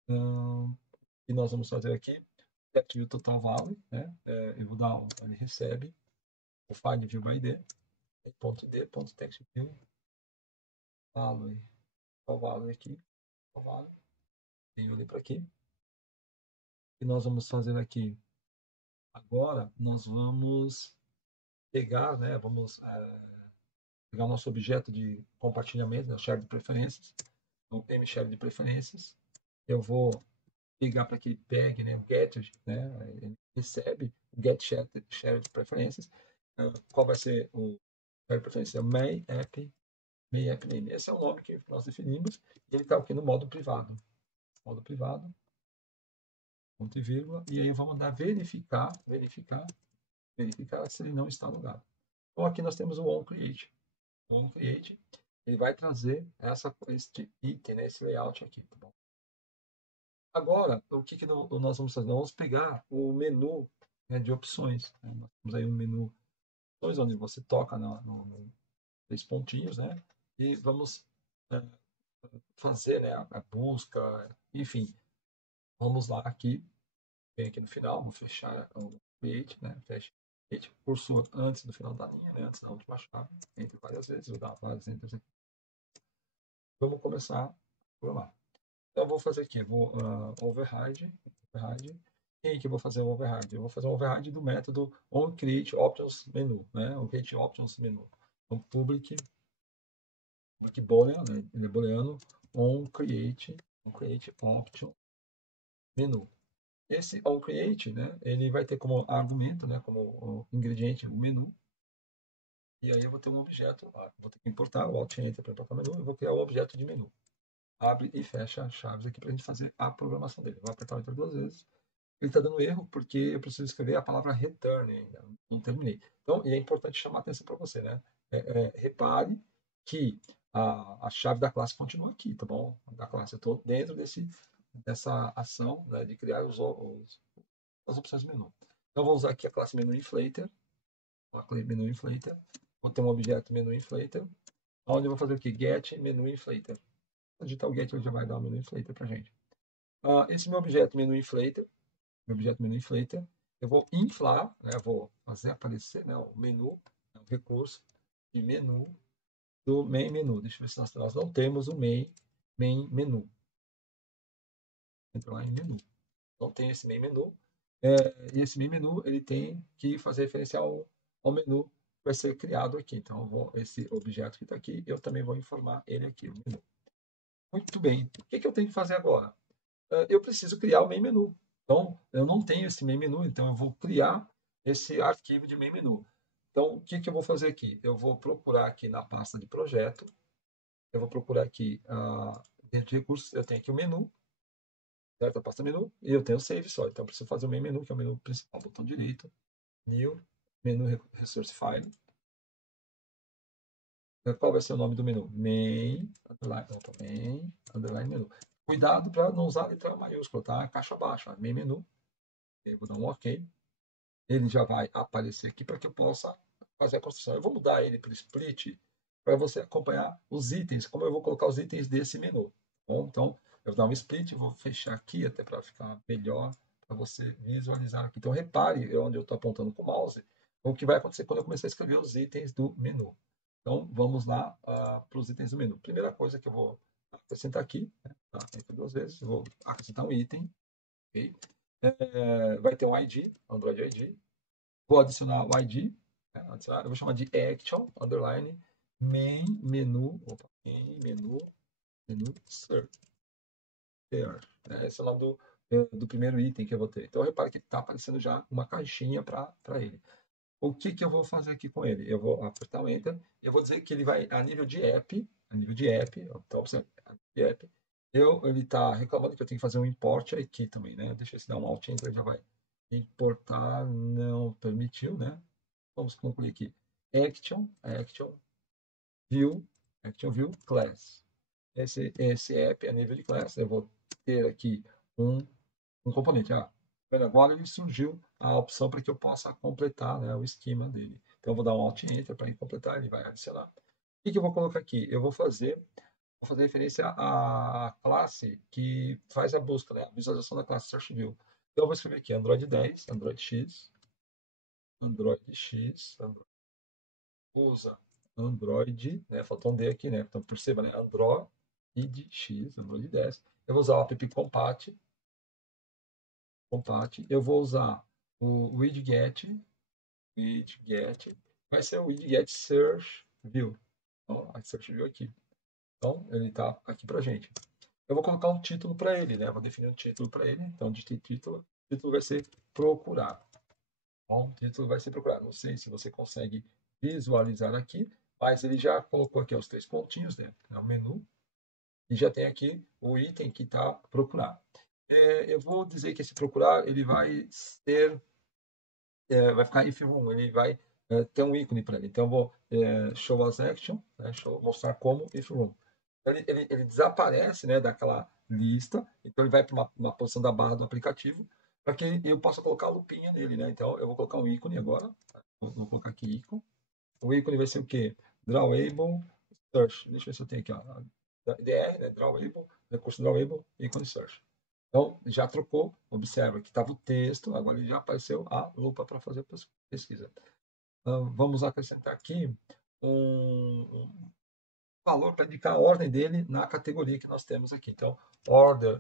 E nós vamos fazer aqui text view total value, né? Eu vou dar ele recebe o find view by id, ponto .d, ponto text view value, total value aqui, total value, tenho ele para aqui. E nós vamos fazer aqui agora, nós vamos pegar, né? Vamos pegar o nosso objeto de compartilhamento, né? Share de preferências, então mshare de preferências. Eu vou pegar para que ele pegue, né, o get, né, ele recebe o get share de preferências. Qual vai ser o share de preferência? May app name. Esse é o nome que nós definimos. Ele está aqui no modo privado. Modo privado, ponto e vírgula. E aí eu vou mandar verificar se ele não está logado. Então aqui nós temos o onCreate. O onCreate, ele vai trazer este item, né, esse layout aqui, tá bom? Agora, o que nós vamos fazer? Nós vamos pegar o menu, né, de opções. Né? Nós temos aí um menu opções, onde você toca no três pontinhos, né? E vamos fazer, né, a busca, enfim. Vamos lá aqui, vem aqui no final, vou fechar o create, né? Fecha create, cursor antes do final da linha, né? Antes da última chave, entre várias vezes, vou dar várias enters aqui. Vamos começar a programar. Então, eu vou fazer aqui, vou override. Quem que eu vou fazer o override? Eu vou fazer o override do método onCreateOptions menu, né? onCreateOptions menu. Então, public boolean, né? Ele é booleano, onCreateOption menu. Esse onCreate, né? Ele vai ter como argumento, né? Como ingrediente o menu. E aí eu vou ter um objeto, vou ter que importar o Alt Enter para importar o menu, eu vou criar um objeto de menu. Abre e fecha chaves aqui para a gente fazer a programação dele. Vou apertar o Enter duas vezes. Ele está dando erro porque eu preciso escrever a palavra return ainda, não terminei. Então, e é importante chamar a atenção para você, né? Repare que a chave da classe continua aqui, tá bom? Da classe, eu estou dentro dessa ação, né, de criar as opções do menu. Então, vou usar aqui a classe menu inflator, vou ter um objeto menu inflator, onde eu vou fazer o que? Get menu inflator. Se digitar o get, ele já vai dar o menu inflator para a gente. Esse meu objeto menu inflator, eu vou inflar, né, vou fazer aparecer, né, o menu, o recurso de menu do main menu. Deixa eu ver se nós não temos o main menu. Entra lá em menu. Não tem esse main menu. E esse main menu ele tem que fazer referência ao menu que vai ser criado aqui. Então, esse objeto que está aqui, eu também vou informar ele aqui, o menu. Muito bem. O que eu tenho que fazer agora? Eu preciso criar o main menu. Então, eu não tenho esse main menu, então eu vou criar esse arquivo de main menu. Então, o que eu vou fazer aqui? Eu vou procurar aqui na pasta de projeto, eu vou procurar aqui, dentro de recursos, eu tenho aqui o menu, certo? A pasta menu, e eu tenho o save só. Então, eu preciso fazer o main menu, que é o menu principal, botão direito, new, menu resource file. Qual vai ser o nome do menu? Main, underline menu. Cuidado para não usar a letra maiúscula, tá? Caixa baixa, main menu. Eu vou dar um OK. Ele já vai aparecer aqui para que eu possa fazer a construção. Eu vou mudar ele para o split para você acompanhar os itens, como eu vou colocar os itens desse menu. Bom, então, eu vou dar um split, vou fechar aqui até para ficar melhor para você visualizar aqui. Então, repare onde eu estou apontando com o mouse, o que vai acontecer quando eu começar a escrever os itens do menu. Então, vamos lá para os itens do menu. Primeira coisa que eu vou acrescentar aqui, né, tá? Duas vezes, eu vou acrescentar um item, ok? Vai ter um ID, Android ID. Vou adicionar o ID, né? Eu vou chamar de action, underline, main, menu, menu, search. Né? Esse é o nome do primeiro item que eu vou ter. Então, repare que está aparecendo já uma caixinha para ele. O que eu vou fazer aqui com ele? Eu vou apertar o Enter, eu vou dizer que ele vai a nível de app, então, a nível de app, ele está reclamando que eu tenho que fazer um import aqui também, né? Deixa eu dar um Alt Enter, já vai importar, não permitiu, né? Vamos concluir aqui. View, Action View Class. Esse app a nível de class, eu vou ter aqui um componente. Agora ele surgiu a opção para que eu possa completar, né, o esquema dele. Então eu vou dar um Alt Enter para ele completar, ele vai adicionar. O que eu vou colocar aqui? Eu vou fazer referência à classe que faz a busca, né, a visualização da classe Search View. Então eu vou escrever aqui Android 10, Android X, usa Android, né? Faltou um D aqui, né? Então perceba, né? Android X, Android 10. Eu vou usar o app Compat. Eu vou usar o widget, vai ser o widget Search View. Então, a Search View aqui. Então, ele está aqui para gente. Eu vou colocar um título para ele, né? Vou definir um título para ele. Então, de título, o título vai ser procurar. Bom, o título vai ser procurar. Não sei se você consegue visualizar aqui, mas ele já colocou aqui os 3 pontinhos, né? É o menu. E já tem aqui o item que está procurar. Eu vou dizer que esse procurar, ele vai ser, vai ficar if room, ele vai ter um ícone para ele. Então, eu vou show as action, né? Mostrar como if room. Então, ele desaparece, né, daquela lista, então ele vai para uma posição da barra do aplicativo, para que eu possa colocar a lupinha nele, né? Então, eu vou colocar um ícone agora, vou colocar aqui ícone. O ícone vai ser o quê? Drawable Search. Deixa eu ver se eu tenho aqui, ó. DR, né? Drawable, recurso Drawable, ícone Search. Então, já trocou, observa que estava o texto, agora ele já apareceu a lupa para fazer a pesquisa. Vamos acrescentar aqui um valor para indicar a ordem dele na categoria que nós temos aqui. Então, order,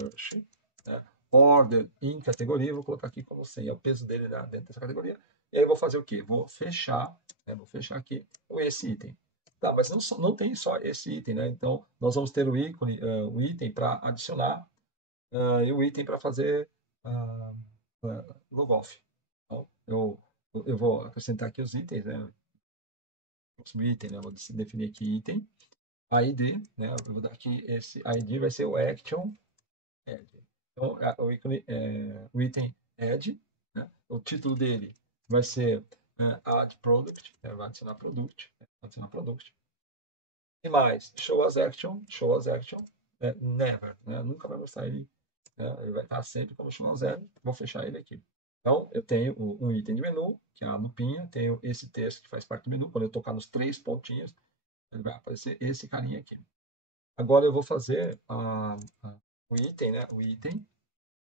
search, né? Order em categoria, vou colocar aqui como 100, é o peso dele dentro dessa categoria. E aí eu vou fazer o quê? Vou fechar, né? Vou fechar aqui esse item. Tá, mas não tem só esse item, né? Então, nós vamos ter o ícone, o item para adicionar e o item para fazer logoff. Então, eu vou acrescentar aqui os itens, né? O item, né? Vou definir aqui item, ID, né? Eu vou dar aqui esse ID vai ser o action add. Então, o item add, né? O título dele vai ser add product, né? Vai adicionar product. E mais, show as action, never, né? Nunca vai mostrar ele, né? Ele vai estar sempre como show as zero. Vou fechar ele aqui. Então, eu tenho um item de menu, que é a lupinha, tenho esse texto que faz parte do menu. Quando eu tocar nos 3 pontinhos, ele vai aparecer esse carinha aqui. Agora eu vou fazer o item, né? O item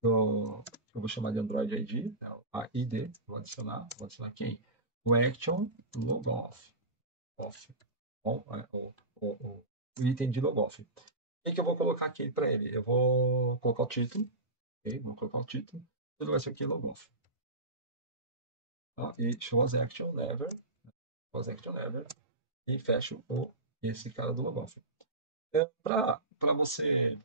eu vou chamar de Android ID, né? A ID, vou adicionar quem? O action logoff. Bom, o item de logoff. O que eu vou colocar aqui para ele? Eu vou colocar o título, ok? Vou colocar o título. Tudo vai ser aqui logoff. Tá? E show as action never, e fecho esse cara do logoff. Para você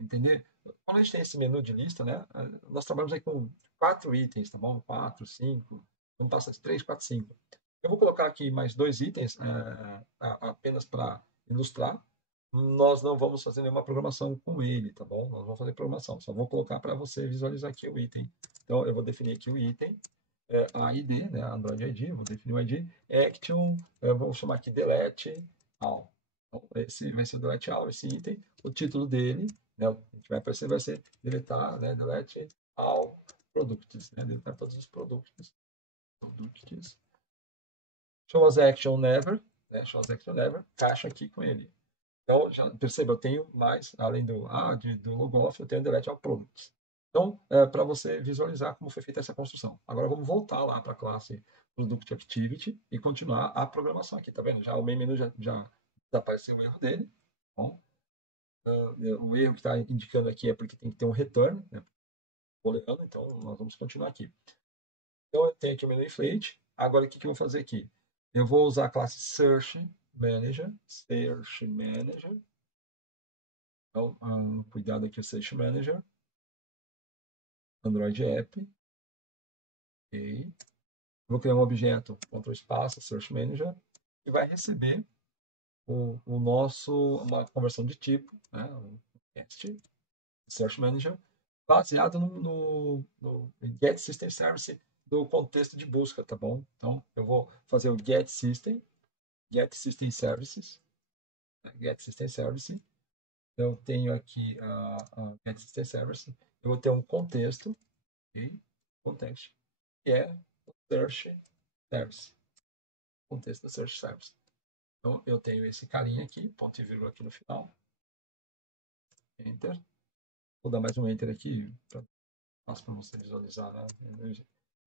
entender, quando a gente tem esse menu de lista, né, nós trabalhamos aí com 4 itens, tá bom? 4, 5, vamos passar de 3, 4, 5. Eu vou colocar aqui mais 2 itens apenas para ilustrar. Nós não vamos fazer nenhuma programação com ele, tá bom? Nós vamos fazer programação, só vou colocar para você visualizar aqui o item. Então, eu vou definir aqui o item, a ID, né, Android ID, vou definir o ID, action, vou chamar aqui delete all. Então, esse vai ser o delete all, esse item. O título dele, né, o que vai aparecer vai ser deletar, né, delete all products, né, deletar todos os produtos. Products. Shows action never, né? Shows action never, caixa aqui com ele. Então, já perceba, eu tenho mais, além do logoff, eu tenho delete all products. Então, para você visualizar como foi feita essa construção. Agora vamos voltar lá para a classe Product Activity e continuar a programação aqui, tá vendo? Já o main menu já desapareceu o erro dele. Bom, o erro que está indicando aqui é porque tem que ter um return, né? Booleano, então nós vamos continuar aqui. Então eu tenho aqui o menu inflate. Agora o que eu vou fazer aqui? Eu vou usar a classe Search Manager. Então, cuidado aqui o Search Manager. Android App. Ok. Vou criar um objeto, Ctrl espaço, Search Manager, que vai receber uma conversão de tipo, né, um text, Search Manager, baseado no Get System Service do contexto de busca, tá bom? Então, eu vou fazer o Get System Services, Get System Service. Eu tenho aqui a Get System Service. Eu vou ter um contexto, okay? Context, que é o Search Service. Contexto da Search Service. Então, eu tenho esse carinha aqui, ponto e vírgula aqui no final. Enter. Vou dar mais um Enter aqui, para você visualizar, né? Eu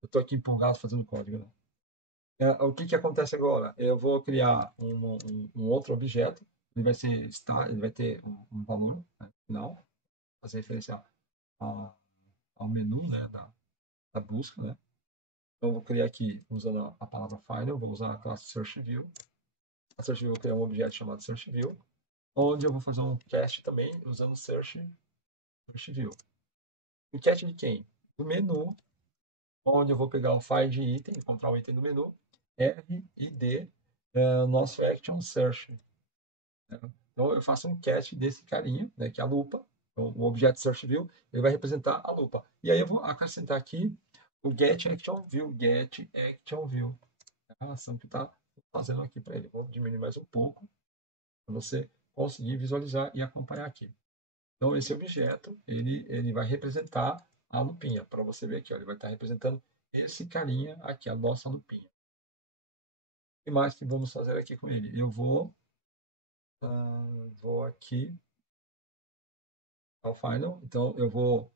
estou aqui empolgado fazendo código, né? O que acontece agora? Eu vou criar um outro objeto, ele vai ser ele vai ter um valor, né, final, fazer referência ao menu, né, da busca, né? Então, eu vou criar aqui, usando a palavra final, vou usar a classe SearchView. A SearchView vou criar um objeto chamado SearchView, onde eu vou fazer um cast também usando SearchView. O cast de quem? Do menu, onde eu vou pegar um file de item, encontrar o item do menu, R e D, nosso action search. Né? Então eu faço um cast desse carinha, né, que é a lupa. Então, o objeto SearchView ele vai representar a lupa. E aí eu vou acrescentar aqui o getActionView, getActionView. É a ação que está fazendo aqui para ele. Vou diminuir mais um pouco para você conseguir visualizar e acompanhar aqui. Então, esse objeto, ele vai representar a lupinha. Para você ver aqui, ó, ele vai estar representando esse carinha aqui, a nossa lupinha. O que mais que vamos fazer aqui com ele? Eu vou aqui ao final. Então, eu vou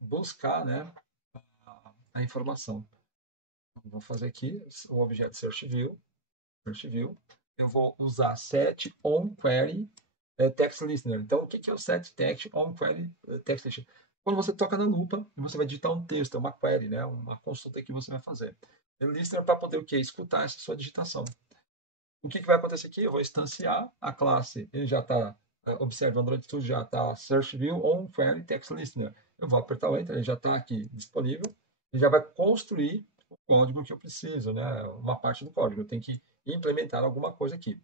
buscar, né, a informação. Vou fazer aqui o objeto SearchView. Eu vou usar set onQuery text listener. Então, o que é o set text onQuery text listener? Quando você toca na lupa, você vai digitar um texto, uma query, né? Uma consulta que você vai fazer. O listener para poder o quê? Escutar essa sua digitação. O que vai acontecer aqui? Eu vou instanciar a classe, ele já está, observe, o Android Studio já está Search View on Query Text Listener. Eu vou apertar o Enter, ele já está aqui disponível, ele já vai construir o código que eu preciso, né? Uma parte do código. Eu tenho que implementar alguma coisa aqui.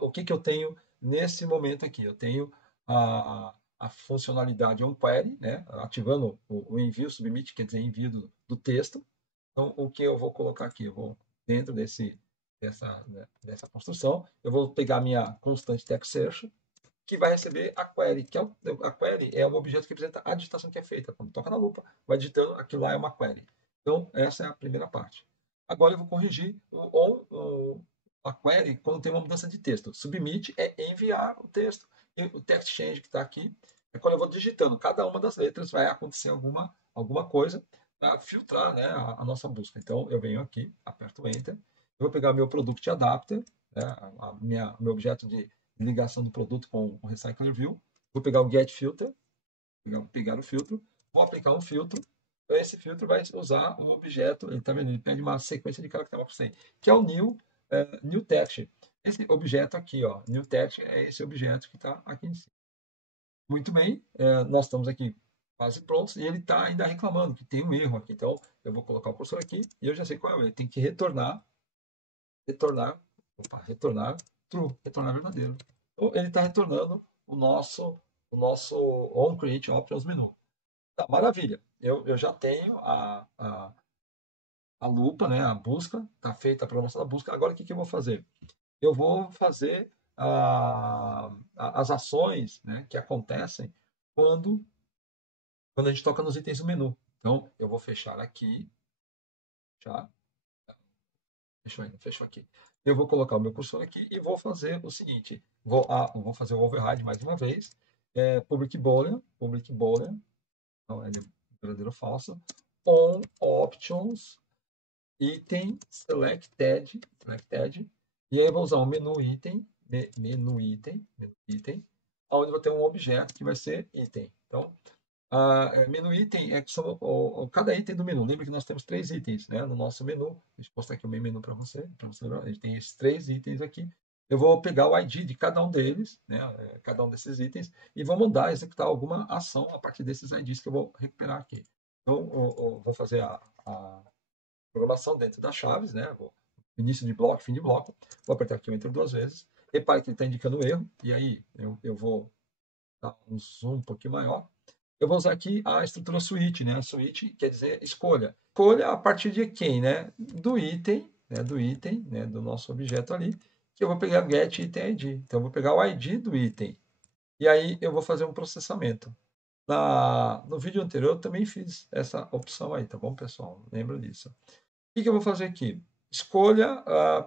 O que eu tenho nesse momento aqui? Eu tenho a funcionalidade onQuery, né? Ativando o envio, submit, quer dizer, envio do texto. Então, o que eu vou colocar aqui? Eu vou, dentro dessa construção, eu vou pegar a minha constante text search, que vai receber a query, que a query é um objeto que representa a digitação que é feita. Quando toca na lupa, vai digitando, aquilo lá é uma query. Então, essa é a primeira parte. Agora eu vou corrigir a query quando tem uma mudança de texto. Submit é enviar o texto. E o text change que está aqui é quando eu vou digitando. Cada uma das letras vai acontecer alguma coisa para filtrar, né, a nossa busca. Então, eu venho aqui, aperto Enter. Eu vou pegar meu Product Adapter, né, meu objeto de ligação do produto com o Recycler View. Vou pegar o Get Filter, pegar o filtro, vou aplicar um filtro. Esse filtro vai usar o objeto, ele está vendo, ele pede uma sequência de caracteres, que é o new text. Esse objeto aqui, ó, new text, é esse objeto que está aqui em cima. Muito bem, nós estamos aqui quase prontos e ele está ainda reclamando que tem um erro aqui. Então, eu vou colocar o cursor aqui e eu já sei qual é o erro. Tem que retornar true, retornar verdadeiro. Então, ele está retornando o nosso onCreate Options menu. Tá, maravilha. Eu já tenho a lupa, né, a busca, está feita a programação da busca. Agora, o que eu vou fazer? Eu vou fazer as ações, né, que acontecem quando a gente toca nos itens do menu. Então, eu vou fechar aqui, Já. Fechou ainda, fechou aqui. Eu vou colocar o meu cursor aqui e vou fazer o seguinte. Vou fazer o override mais uma vez. Public boolean, não é verdadeiro ou falso. On options, item, selected. E aí eu vou usar o menu item, onde vai ter um objeto que vai ser item. Então, menu item é que são cada item do menu. Lembra que nós temos 3 itens, né, no nosso menu. Deixa eu mostrar aqui o meu menu para você lembrar. A gente tem esses 3 itens aqui. Eu vou pegar o ID de cada um deles, né, cada um desses itens, e vou mandar executar alguma ação a partir desses IDs que eu vou recuperar aqui. Então, vou fazer a programação dentro das chaves, né? Início de bloco, fim de bloco. Vou apertar aqui o Enter 2 vezes. Repare que ele está indicando erro, e aí eu vou dar um zoom um pouquinho maior. Eu vou usar aqui a estrutura switch, né? Switch quer dizer escolha. Escolha a partir de quem, né? Do item, né? Do nosso objeto ali, que eu vou pegar get item ID. Então, eu vou pegar o ID do item. E aí, eu vou fazer um processamento. No vídeo anterior, eu também fiz essa opção aí, tá bom, pessoal? Lembra disso. O que eu vou fazer aqui? Escolha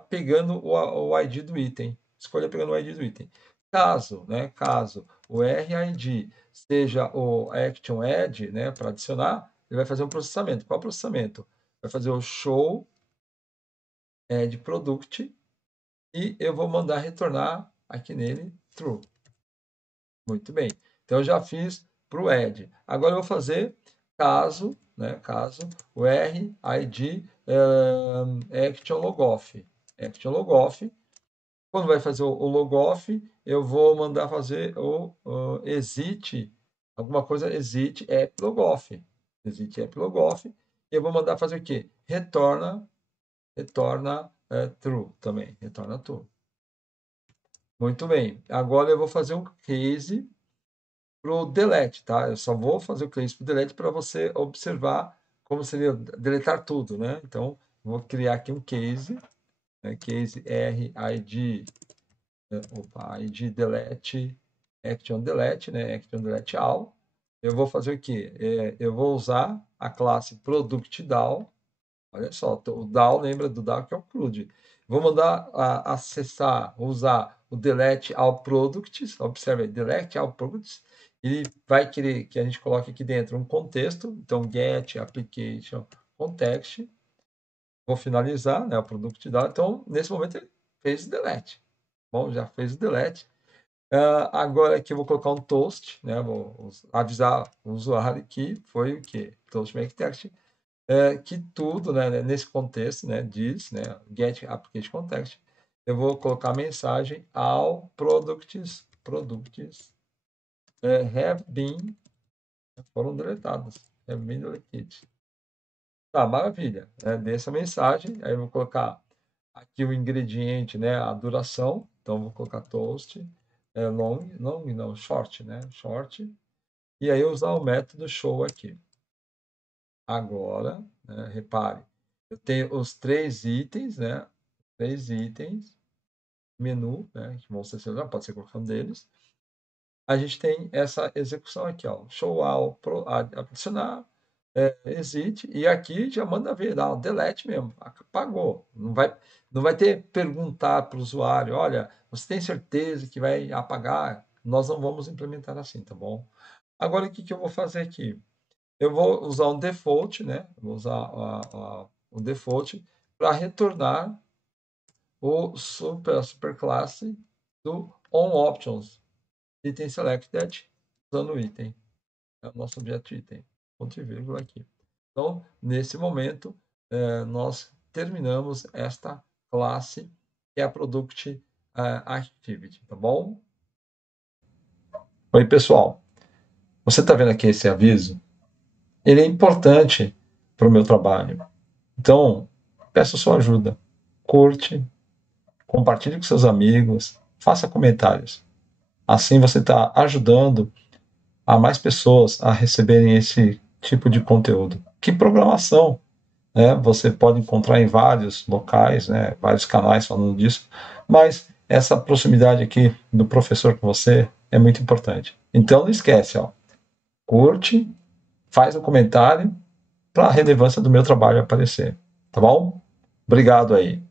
pegando o ID do item. Escolha pegando o ID do item. Caso o RID seja o action add, né, para adicionar, ele vai fazer um processamento. Qual processamento? Vai fazer o show add product e eu vou mandar retornar aqui nele true. Muito bem. Então, eu já fiz para o add. Agora, eu vou fazer caso o RID action logoff. Quando vai fazer o logoff, eu vou mandar fazer o exit, alguma coisa exit app logoff. Exit app logoff. E eu vou mandar fazer o quê? Retorna true também. Retorna true. Muito bem. Agora eu vou fazer um case para o delete, tá? Eu só vou fazer o case para o delete para você observar como seria deletar tudo, né? Então, vou criar aqui um case, né? Case RID, ID delete, action delete, né? Action delete all. Eu vou fazer o quê? Eu vou usar a classe product DAO. Olha só, o DAO, lembra do DAO que é o CRUD. Vou mandar usar o delete all products. Observe, delete all products. Ele vai querer que a gente coloque aqui dentro um contexto. Então, get application context. Vou finalizar, né, o product DAO. Então, nesse momento, ele fez o delete. Bom, já fez o delete. Agora aqui eu vou colocar um toast, né? Vou avisar o usuário que foi o que? Toast make text. Que tudo, né, nesse contexto, né, diz, né, get application context, eu vou colocar a mensagem all products foram deletados, have been deleted. Tá, maravilha, dessa mensagem, aí eu vou colocar aqui o ingrediente, né, a duração, então vou colocar toast, short, né, short, e aí usar o método show aqui. Agora, né, repare, eu tenho os 3 itens, né? 3 itens, menu, né? Que vão ser selecionados, pode ser qualquer um deles. A gente tem essa execução aqui, ó. Show all, adicionar, exit, e aqui já manda ver, dá um delete mesmo, apagou. Não vai ter perguntar para o usuário, olha, você tem certeza que vai apagar? Nós não vamos implementar assim, tá bom? Agora, o que eu vou fazer aqui? Eu vou usar um default, né? Vou usar o default para retornar o superclasse do onOptions, item selected, usando o item. É o nosso objeto item. Ponto e vírgula aqui. Então, nesse momento, nós terminamos esta classe, que é a Product Activity, tá bom? Oi, pessoal. Você está vendo aqui esse aviso? Ele é importante para o meu trabalho. Então, peço sua ajuda. Curte, compartilhe com seus amigos, faça comentários. Assim você está ajudando a mais pessoas a receberem esse tipo de conteúdo. Que programação, né? Você pode encontrar em vários locais, né? Vários canais falando disso, mas essa proximidade aqui do professor com você é muito importante. Então não esquece, ó, curte, faz um comentário para a relevância do meu trabalho aparecer. Tá bom? Obrigado aí.